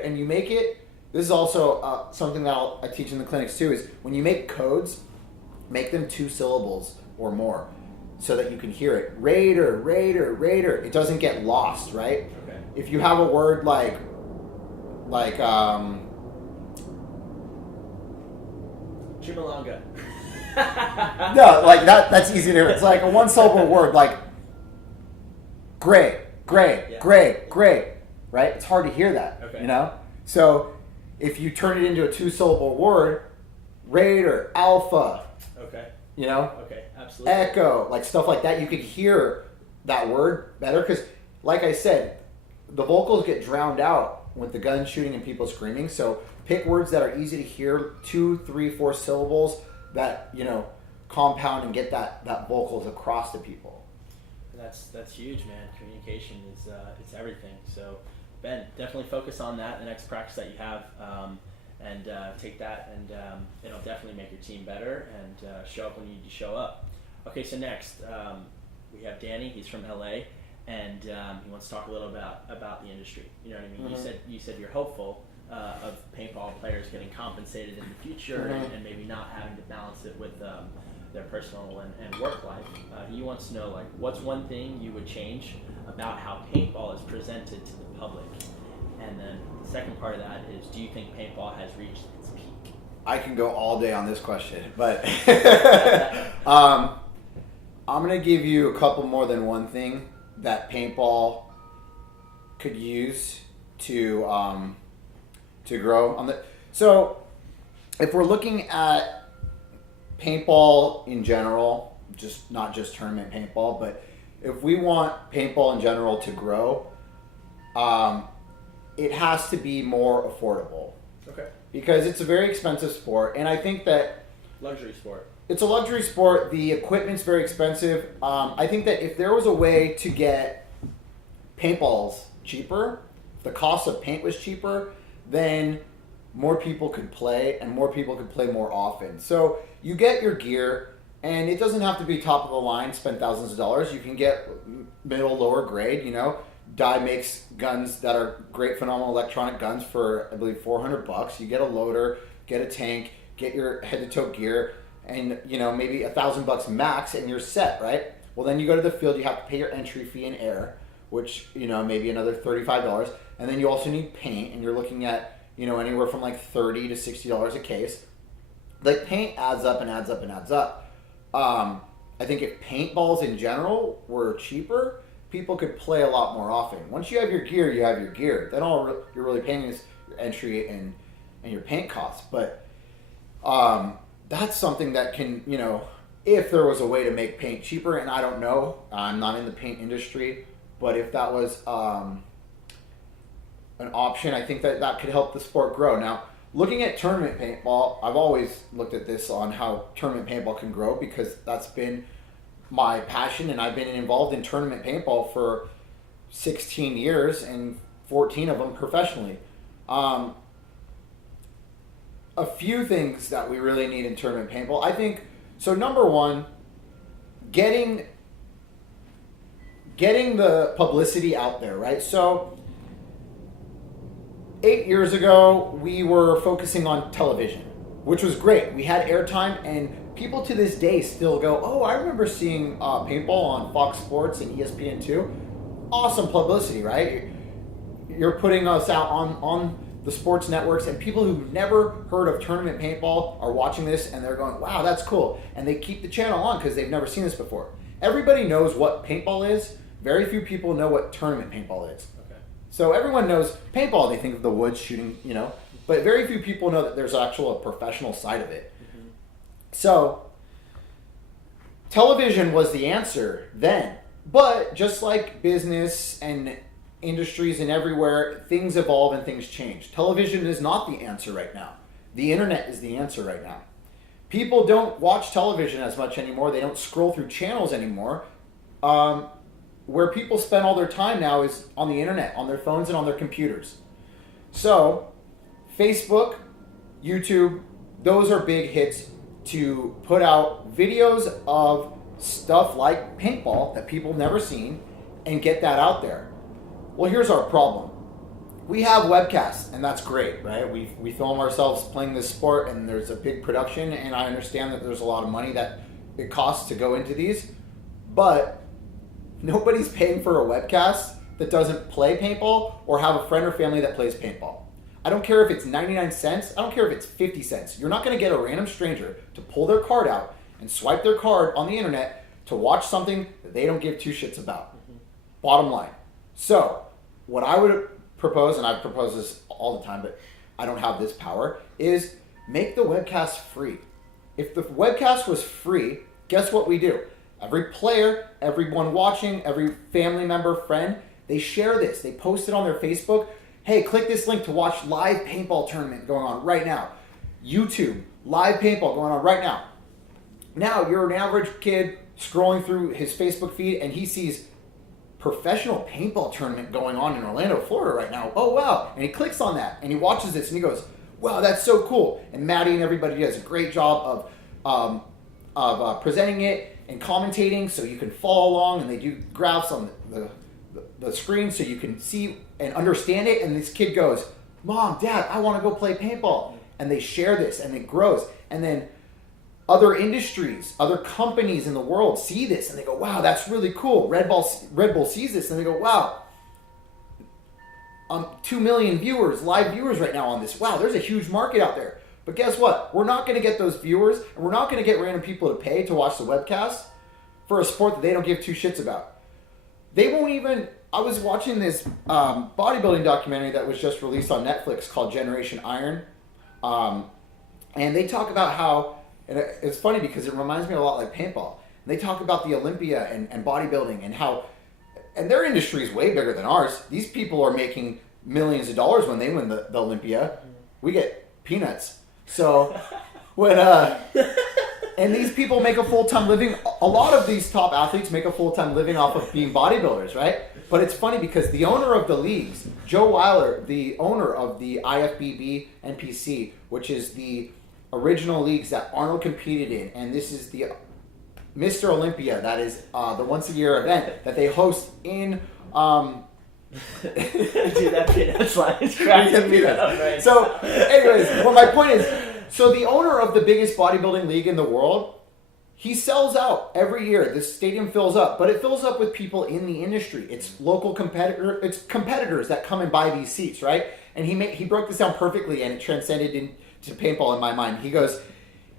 and you make it. This is also something that I teach in the clinics too, is when you make codes, make them 2 syllables or more so that you can hear it. Raider. It doesn't get lost, right? Okay. If you have a word like Chimalonga. no, like that's easy to. It's like a 1 syllable word, like gray, right? It's hard to hear that, okay. So if you turn it into a 2 syllable word, Raider, Alpha, okay, okay, absolutely, Echo, like stuff like that, you could hear that word better because, like I said, the vocals get drowned out with the gun shooting and people screaming. So pick words that are easy to hear, 2, 3, 4 syllables that, you know, compound and get that vocals across to people. That's huge, man. Communication is it's everything. So Ben, definitely focus on that the next practice that you have, and take that, and it'll definitely make your team better, and show up when you need to show up. Okay, so next we have Danny. He's from LA, and he wants to talk a little about the industry. You know what I mean? Mm-hmm. You said you're hopeful of paintball players getting compensated in the future, Mm-hmm. and maybe not having to balance it with their personal and work life. He wants to know, like, what's one thing you would change about how paintball is presented to the public? And then the second part of that is, do you think paintball has reached its peak? I can go all day on this question, but I'm going to give you a couple more than one thing that paintball could use to grow on the. So if we're looking at paintball in general, not just tournament paintball, but if we want paintball in general to grow, it has to be more affordable. Okay. Because it's a very expensive sport, and I think that Luxury sport. it's a luxury sport. The equipment's very expensive. I think that if there was a way to get paintballs cheaper, if the cost of paint was cheaper, then more people could play, and more people could play more often. So you get your gear, and it doesn't have to be top of the line, spend thousands of dollars. You can get middle, lower grade, you know. Dye makes guns that are great, phenomenal electronic guns for, I believe, $400. You get a loader, get a tank, get your head-to-toe gear, and, you know, maybe $1,000 max, and you're set, right? Well, then you go to the field, you have to pay your entry fee in air, which, you know, maybe another $35, and then you also need paint, and you're looking at, you know, anywhere from like $30 to $60 a case. Like, paint adds up and adds up and adds up. I think if paintballs in general were cheaper, people could play a lot more often. Once you have your gear, you have your gear. Then all you're really paying is your entry and your paint costs. But that's something that can, you know, if there was a way to make paint cheaper, and I don't know, I'm not in the paint industry, but if that was an option, I think that could help the sport grow. Now, looking at tournament paintball, I've always looked at this on how tournament paintball can grow, because that's been my passion, and I've been involved in tournament paintball for 16 years and 14 of them professionally. A few things that we really need in tournament paintball, I think. So number one, getting the publicity out there, right? So 8 years ago, we were focusing on television, which was great. We had airtime, and people to this day still go, oh, I remember seeing paintball on Fox Sports and ESPN2. Awesome publicity, right? You're putting us out on the sports networks, and people who've never heard of tournament paintball are watching this, and they're going, wow, that's cool. And they keep the channel on because they've never seen this before. Everybody knows what paintball is. Very few people know what tournament paintball is. Okay. So everyone knows paintball. They think of the woods shooting, you know, but very few people know that there's actual a professional side of it. Mm-hmm. So television was the answer then. But just like business and industries and everywhere, things evolve and things change. Television is not the answer right now. The internet is the answer right now. People don't watch television as much anymore. They don't scroll through channels anymore. Where people spend all their time now is on the internet, on their phones and on their computers. So Facebook, YouTube, those are big hits to put out videos of stuff like paintball that people have never seen and get that out there. Well, here's our problem. We have webcasts, and that's great, right? We film ourselves playing this sport, and there's a big production, and I understand that there's a lot of money that it costs to go into these, but nobody's paying for a webcast that doesn't play paintball or have a friend or family that plays paintball. I don't care if it's 99 cents. I don't care if it's 50 cents. You're not going to get a random stranger to pull their card out and swipe their card on the internet to watch something that they don't give two shits about. Mm-hmm. Bottom line. So, what I would propose, and I propose this all the time, but I don't have this power, is make the webcast free. If the webcast was free, guess what we do? Every player, everyone watching, every family member, friend, They share this. They post it on their Facebook. Hey, click this link to watch live paintball tournament going on right now. YouTube, live paintball going on right now. Now, you're an average kid scrolling through his Facebook feed, and he sees professional paintball tournament going on in Orlando, Florida right now. Oh, wow. And he clicks on that, and he watches this, and he goes, wow, that's so cool. And Maddie and everybody does a great job of presenting it and commentating so you can follow along, and they do graphs on the screen so you can see and understand it. And this kid goes, Mom, Dad, I want to go play paintball. And they share this, and it grows. And then other industries, other companies in the world see this, and they go, wow, that's really cool. Red Bull sees this, and they go, wow, 2 million viewers, live viewers right now on this. Wow, there's a huge market out there. But guess what? We're not going to get those viewers, and we're not going to get random people to pay to watch the webcast for a sport that they don't give two shits about. They won't even... I was watching this bodybuilding documentary that was just released on Netflix called Generation Iron. And they talk about how... And it's funny because it reminds me a lot like paintball. And they talk about the Olympia and bodybuilding and how... And their industry is way bigger than ours. These people are making millions of dollars when they win the Olympia. We get peanuts. So when... And these people make a full-time living. A lot of these top athletes make a full-time living off of being bodybuilders, right? But it's funny because the owner of the leagues, Joe Weiler, the owner of the IFBB NPC, which is the original leagues that Arnold competed in, and this is the Mr. Olympia, that is the once-a-year event that they host in... Dude, that peanuts line is cracking me up, right? So, anyways, well, my point is... So the owner of the biggest bodybuilding league in the world, he sells out every year. This stadium fills up, but it fills up with people in the industry. It's local it's competitors that come and buy these seats, right? And he broke this down perfectly, and it transcended into paintball in my mind. He goes,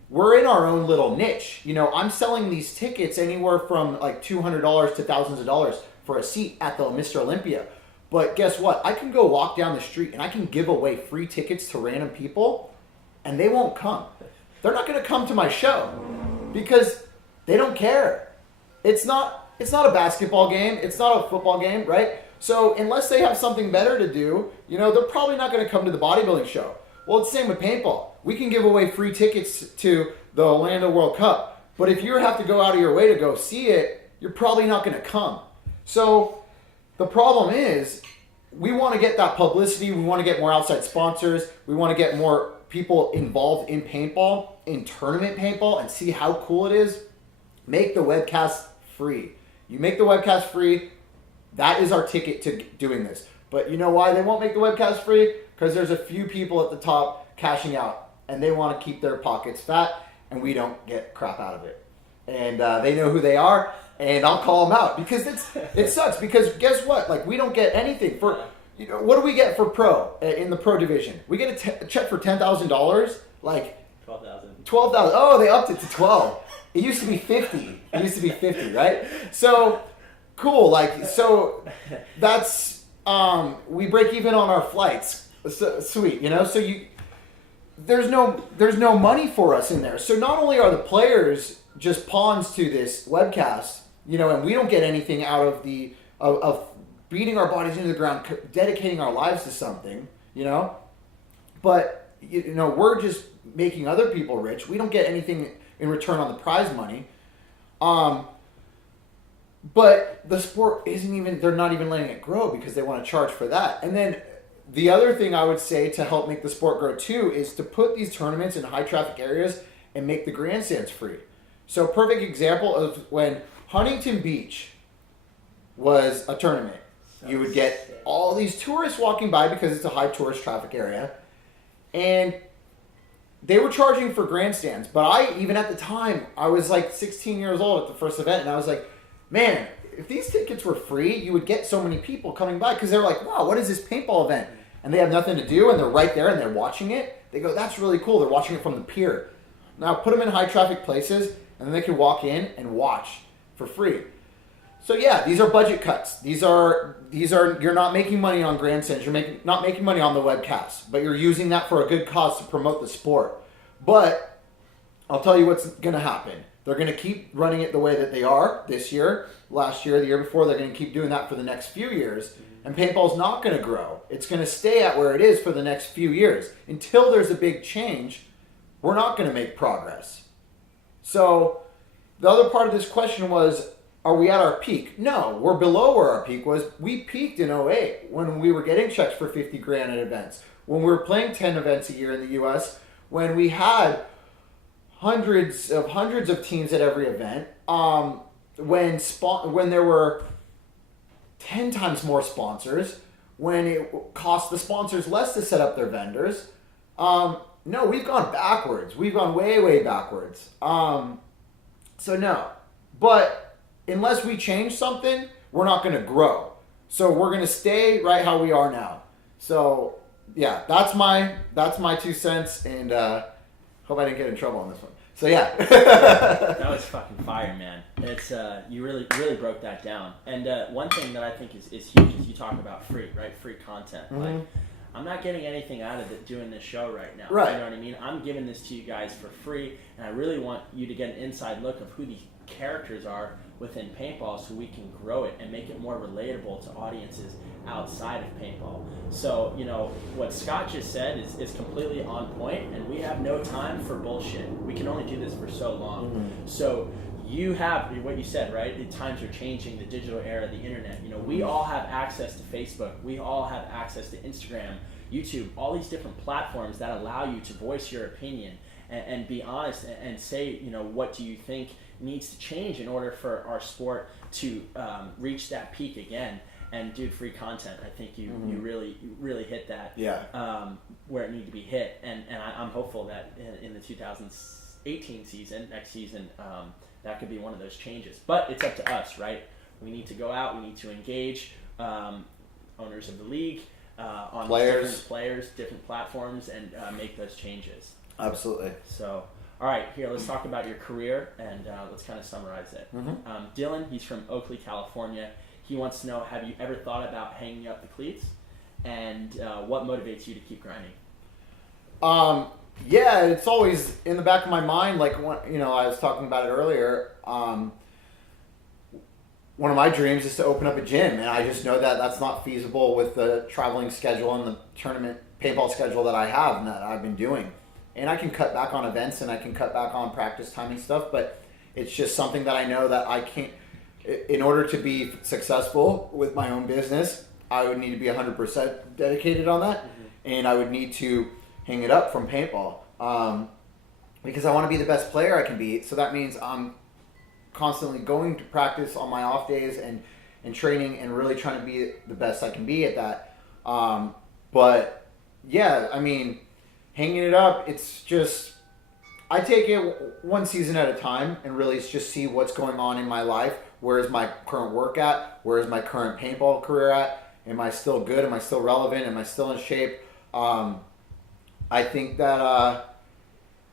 we're in our own little niche. You know, I'm selling these tickets anywhere from like $200 to thousands of dollars for a seat at the Mr. Olympia. But guess what? I can go walk down the street and I can give away free tickets to random people, and they won't come. They're not going to come to my show because they don't care. It's not a basketball game. It's not a football game, right? So unless they have something better to do, you know, they're probably not going to come to the bodybuilding show. Well, it's the same with paintball. We can give away free tickets to the Orlando World Cup, but if you have to go out of your way to go see it, you're probably not going to come. So the problem is we want to get that publicity. We want to get more outside sponsors. We want to get more people involved in paintball, in tournament paintball, and see how cool it is. Make the webcast free. You make the webcast free, that is our ticket to doing this. But you know why they won't make the webcast free? Because there's a few people at the top cashing out, and they want to keep their pockets fat, and we don't get crap out of it. And they know who they are, and I'll call them out because it sucks. Because guess what? Like, we don't get anything for... You know, what do we get for pro in the pro division? We get a check for $10,000, like $12,000. Oh, they upped it to 12. It used to be 50. Right? So cool. Like, so that's we break even on our flights. So, sweet, you know. So there's no money for us in there. So not only are the players just pawns to this webcast, you know, and we don't get anything out of of beating our bodies into the ground, dedicating our lives to something, you know. But, you know, we're just making other people rich. We don't get anything in return on the prize money. But the sport they're not even letting it grow because they want to charge for that. And then the other thing I would say to help make the sport grow too is to put these tournaments in high traffic areas and make the grandstands free. So perfect example of when Huntington Beach was a tournament. You would get all these tourists walking by because it's a high tourist traffic area. And they were charging for grandstands. But even at the time, I was like 16 years old at the first event. And I was like, man, if these tickets were free, you would get so many people coming by. Because they're like, wow, what is this paintball event? And they have nothing to do. And they're right there and they're watching it. They go, that's really cool. They're watching it from the pier. Now put them in high traffic places. And then they can walk in and watch for free. So yeah, these are budget cuts. These are you're not making money on grandstands. You're not making money on the webcast, but you're using that for a good cause to promote the sport. But I'll tell you what's going to happen. They're going to keep running it the way that they are this year, last year, the year before. They're going to keep doing that for the next few years. And paintball's not going to grow. It's going to stay at where it is for the next few years. Until there's a big change, we're not going to make progress. So the other part of this question was, are we at our peak? No, we're below where our peak was. We peaked in '08 when we were getting checks for 50 grand at events. When we were playing 10 events a year in the US, when we had hundreds of teams at every event, when there were 10 times more sponsors, when it cost the sponsors less to set up their vendors. No, we've gone backwards. We've gone way, way backwards. So no. But unless we change something, we're not going to grow. So we're going to stay right how we are now. So yeah, that's my 2 cents, and hope I didn't get in trouble on this one. So yeah. That was fucking fire, man. It's you really broke that down. And one thing that I think is huge is you talk about free content. Mm-hmm. Like, I'm not getting anything out of it doing this show right now. Right. You know what I mean? I'm giving this to you guys for free, and I really want you to get an inside look of who these characters are within paintball, so we can grow it and make it more relatable to audiences outside of paintball. So, you know, what Scott just said is completely on point, and we have no time for bullshit. We can only do this for so long. Mm-hmm. So you have what you said, right? The times are changing, the digital era, the internet. You know, we all have access to Facebook. We all have access to Instagram, YouTube, all these different platforms that allow you to voice your opinion and be honest and say, you know, what do you think needs to change in order for our sport to reach that peak again. And dude, free content. I think you really hit that. Yeah. Where it needed to be hit, and I'm hopeful that in the 2018 season, next season, that could be one of those changes. But it's up to us, right? We need to go out. We need to engage owners of the league, on different players, different platforms, and make those changes. Absolutely. So, all right, here, let's talk about your career, and let's kind of summarize it. Mm-hmm. Dylan, he's from Oakley, California. He wants to know, have you ever thought about hanging up the cleats? And what motivates you to keep grinding? Yeah, it's always in the back of my mind. Like, I was talking about it earlier. One of my dreams is to open up a gym, and I just know that that's not feasible with the traveling schedule and the tournament paintball schedule that I have and that I've been doing. And I can cut back on events and I can cut back on practice timing stuff, but it's just something that I know that I can't. In order to be successful with my own business, I would need to be 100% dedicated on that, and I would need to hang it up from paintball because I want to be the best player I can be. So that means I'm constantly going to practice on my off days and training and really trying to be the best I can be at that. But yeah, I mean, hanging it up, it's just, I take it one season at a time and really just see what's going on in my life. Where is my current work at? Where is my current paintball career at? Am I still good? Am I still relevant? Am I still in shape? I think that,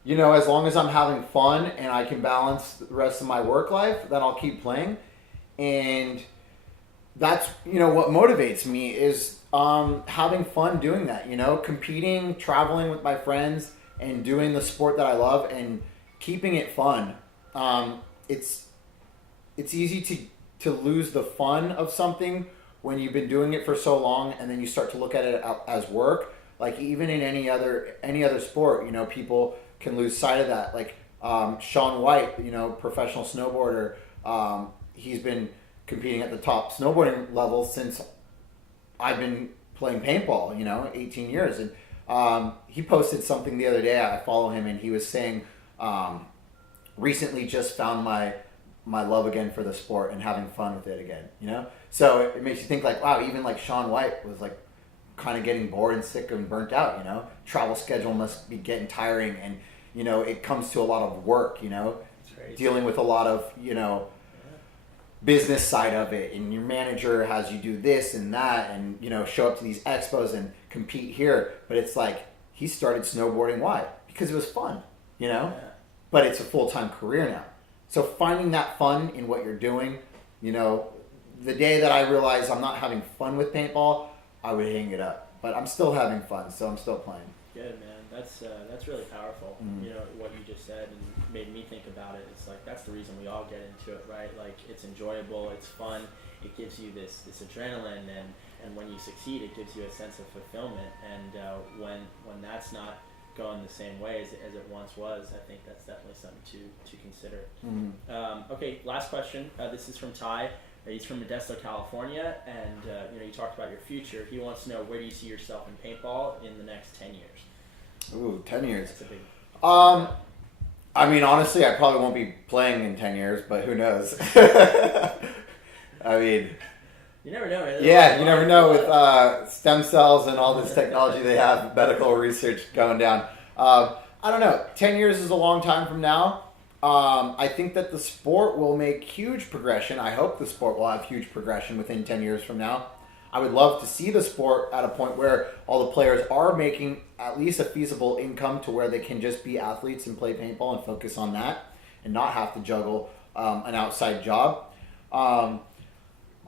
as long as I'm having fun and I can balance the rest of my work life, then I'll keep playing. And that's, what motivates me is having fun doing that, competing, traveling with my friends, and doing the sport that I love and keeping it fun. It's easy to lose the fun of something when you've been doing it for so long, and then you start to look at it as work. Like even in any other sport, people can lose sight of that. Like Shaun White, professional snowboarder, he's been competing at the top snowboarding level since I've been playing paintball, 18 years. And he posted something the other day. I follow him, and he was saying, recently just found my love again for the sport and having fun with it again, So it makes you think like, wow, even like Shaun White was like kind of getting bored and sick and burnt out, Travel schedule must be getting tiring, and, it comes to a lot of work, dealing with a lot of, business side of it, and your manager has you do this and that and, show up to these expos and compete here. But it's like, he started snowboarding. Why? Because it was fun, Yeah. But it's a full-time career now. So finding that fun in what you're doing, the day that I realize I'm not having fun with paintball, I would hang it up. But I'm still having fun, so I'm still playing. Good, man. That's really powerful. You know what you just said and made me think about it. It's like that's the reason we all get into it, right? Like it's enjoyable, it's fun, it gives you this adrenaline, and when you succeed, it gives you a sense of fulfillment. And when that's not going the same way as it once was, I think that's definitely something to consider. Okay, last question. This is from Ty. He's from Modesto, California, and you talked about your future. He wants to know, where do you see yourself in paintball in the next 10 years? Ooh, 10 years. That's a big... I mean, honestly, I probably won't be playing in 10 years, but who knows? I mean... You never know. Yeah, you never know with stem cells and all this technology they have, medical research going down. I don't know. 10 years is a long time from now. I think that the sport will make huge progression. I hope the sport will have huge progression within 10 years from now. I would love to see the sport at a point where all the players are making at least a feasible income to where they can just be athletes and play paintball and focus on that and not have to juggle an outside job.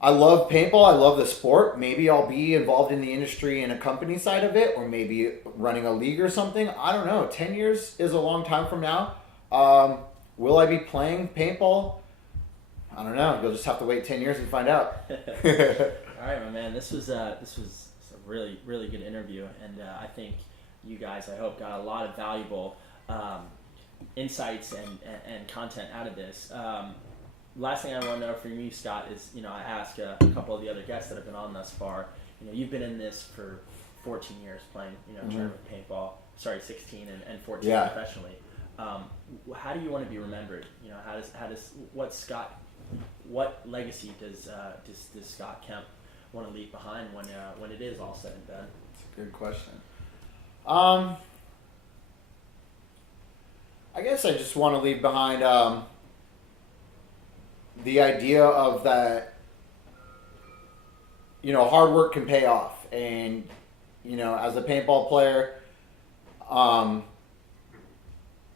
I love paintball. I love the sport. Maybe I'll be involved in the industry in a company side of it, or maybe running a league or something. I don't know. 10 years is a long time from now. Will I be playing paintball? I don't know. You'll just have to wait 10 years and find out. All right, my man. This was a really, really good interview, and I think you guys, I hope, got a lot of valuable insights and content out of this. Last thing I want to know from you, Scott, is, I ask a couple of the other guests that have been on thus far. You've been in this for 14 years playing, tournament paintball. Sorry, 16 and 14 professionally. How do you want to be remembered? What legacy does Scott Kemp want to leave behind when it is all said and done? That's a good question. I guess I just want to leave behind the idea of that, hard work can pay off. And, as a paintball player,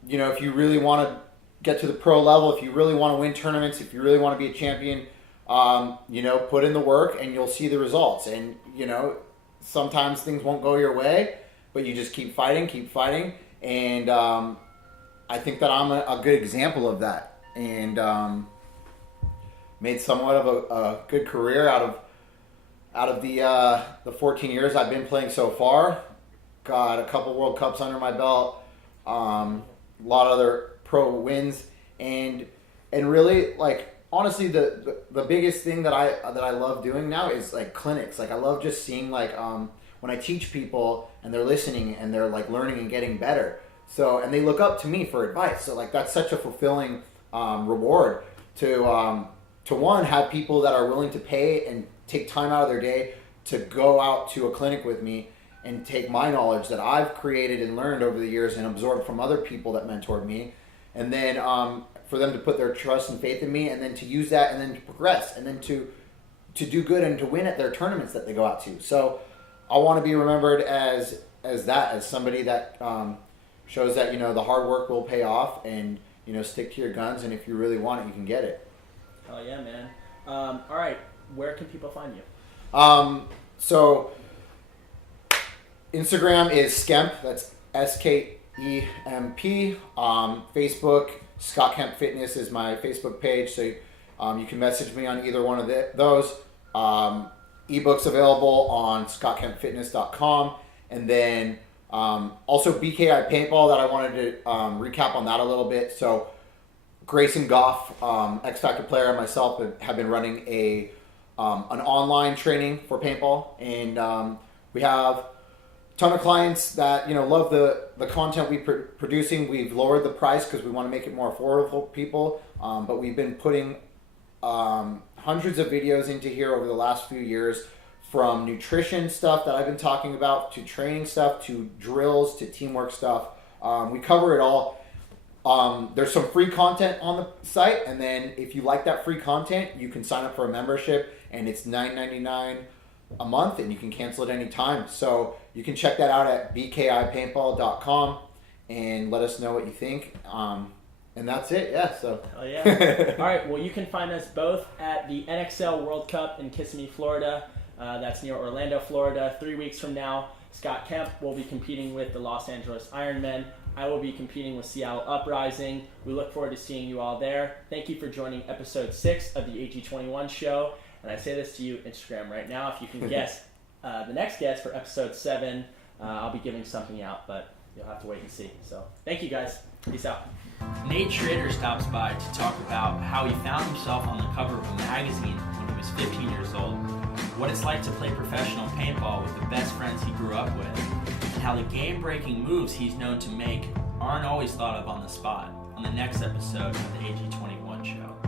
if you really want to get to the pro level, if you really want to win tournaments, if you really want to be a champion, put in the work and you'll see the results. And, sometimes things won't go your way, but you just keep fighting. And I think that I'm a good example of that. And made somewhat of a good career out of the 14 years I've been playing so far. Got a couple World Cups under my belt, a lot of other pro wins, and really, like, honestly, the biggest thing that I love doing now is like clinics. Like, I love just seeing, like, when I teach people and they're listening and they're like learning and getting better. So, and they look up to me for advice. So, like, that's such a fulfilling reward to one, have people that are willing to pay and take time out of their day to go out to a clinic with me and take my knowledge that I've created and learned over the years and absorbed from other people that mentored me. And then for them to put their trust and faith in me, and then to use that and then to progress and then to do good and to win at their tournaments that they go out to. So I want to be remembered as somebody that shows that, the hard work will pay off, and, stick to your guns, and if you really want it, you can get it. Oh yeah, man. All right, where can people find you? So Instagram is Skemp. That's Skemp. Facebook, Scott Kemp Fitness is my Facebook page. So you can message me on either one of those. Ebooks available on scottkempfitness.com, and then also BKI Paintball that I wanted to recap on that a little bit. So Grayson Goff, X Factor player, and myself have been running an online training for paintball, and we have a ton of clients that love the content we're producing. We've lowered the price because we want to make it more affordable for people, but we've been putting hundreds of videos into here over the last few years, from nutrition stuff that I've been talking about to training stuff to drills to teamwork stuff. We cover it all. There's some free content on the site, and then if you like that free content, you can sign up for a membership, and it's $9.99 a month, and you can cancel at any time. So you can check that out at bkipaintball.com and let us know what you think. And that's it. Yeah. So. Oh yeah. All right. Well, you can find us both at the NXL World Cup in Kissimmee, Florida. That's near Orlando, Florida. 3 weeks from now, Scott Kemp will be competing with the Los Angeles Ironmen. I will be competing with Seattle Uprising. We look forward to seeing you all there. Thank you for joining episode 6 of the AG21 show. And I say this to you, Instagram, right now. If you can guess the next guest for episode 7, I'll be giving something out, but you'll have to wait and see. So thank you, guys. Peace out. Nate Schrader stops by to talk about how he found himself on the cover of a magazine when he was 15 years old, what it's like to play professional paintball with the best friends he grew up with, and how the game-breaking moves he's known to make aren't always thought of on the spot on the next episode of the AG21 show.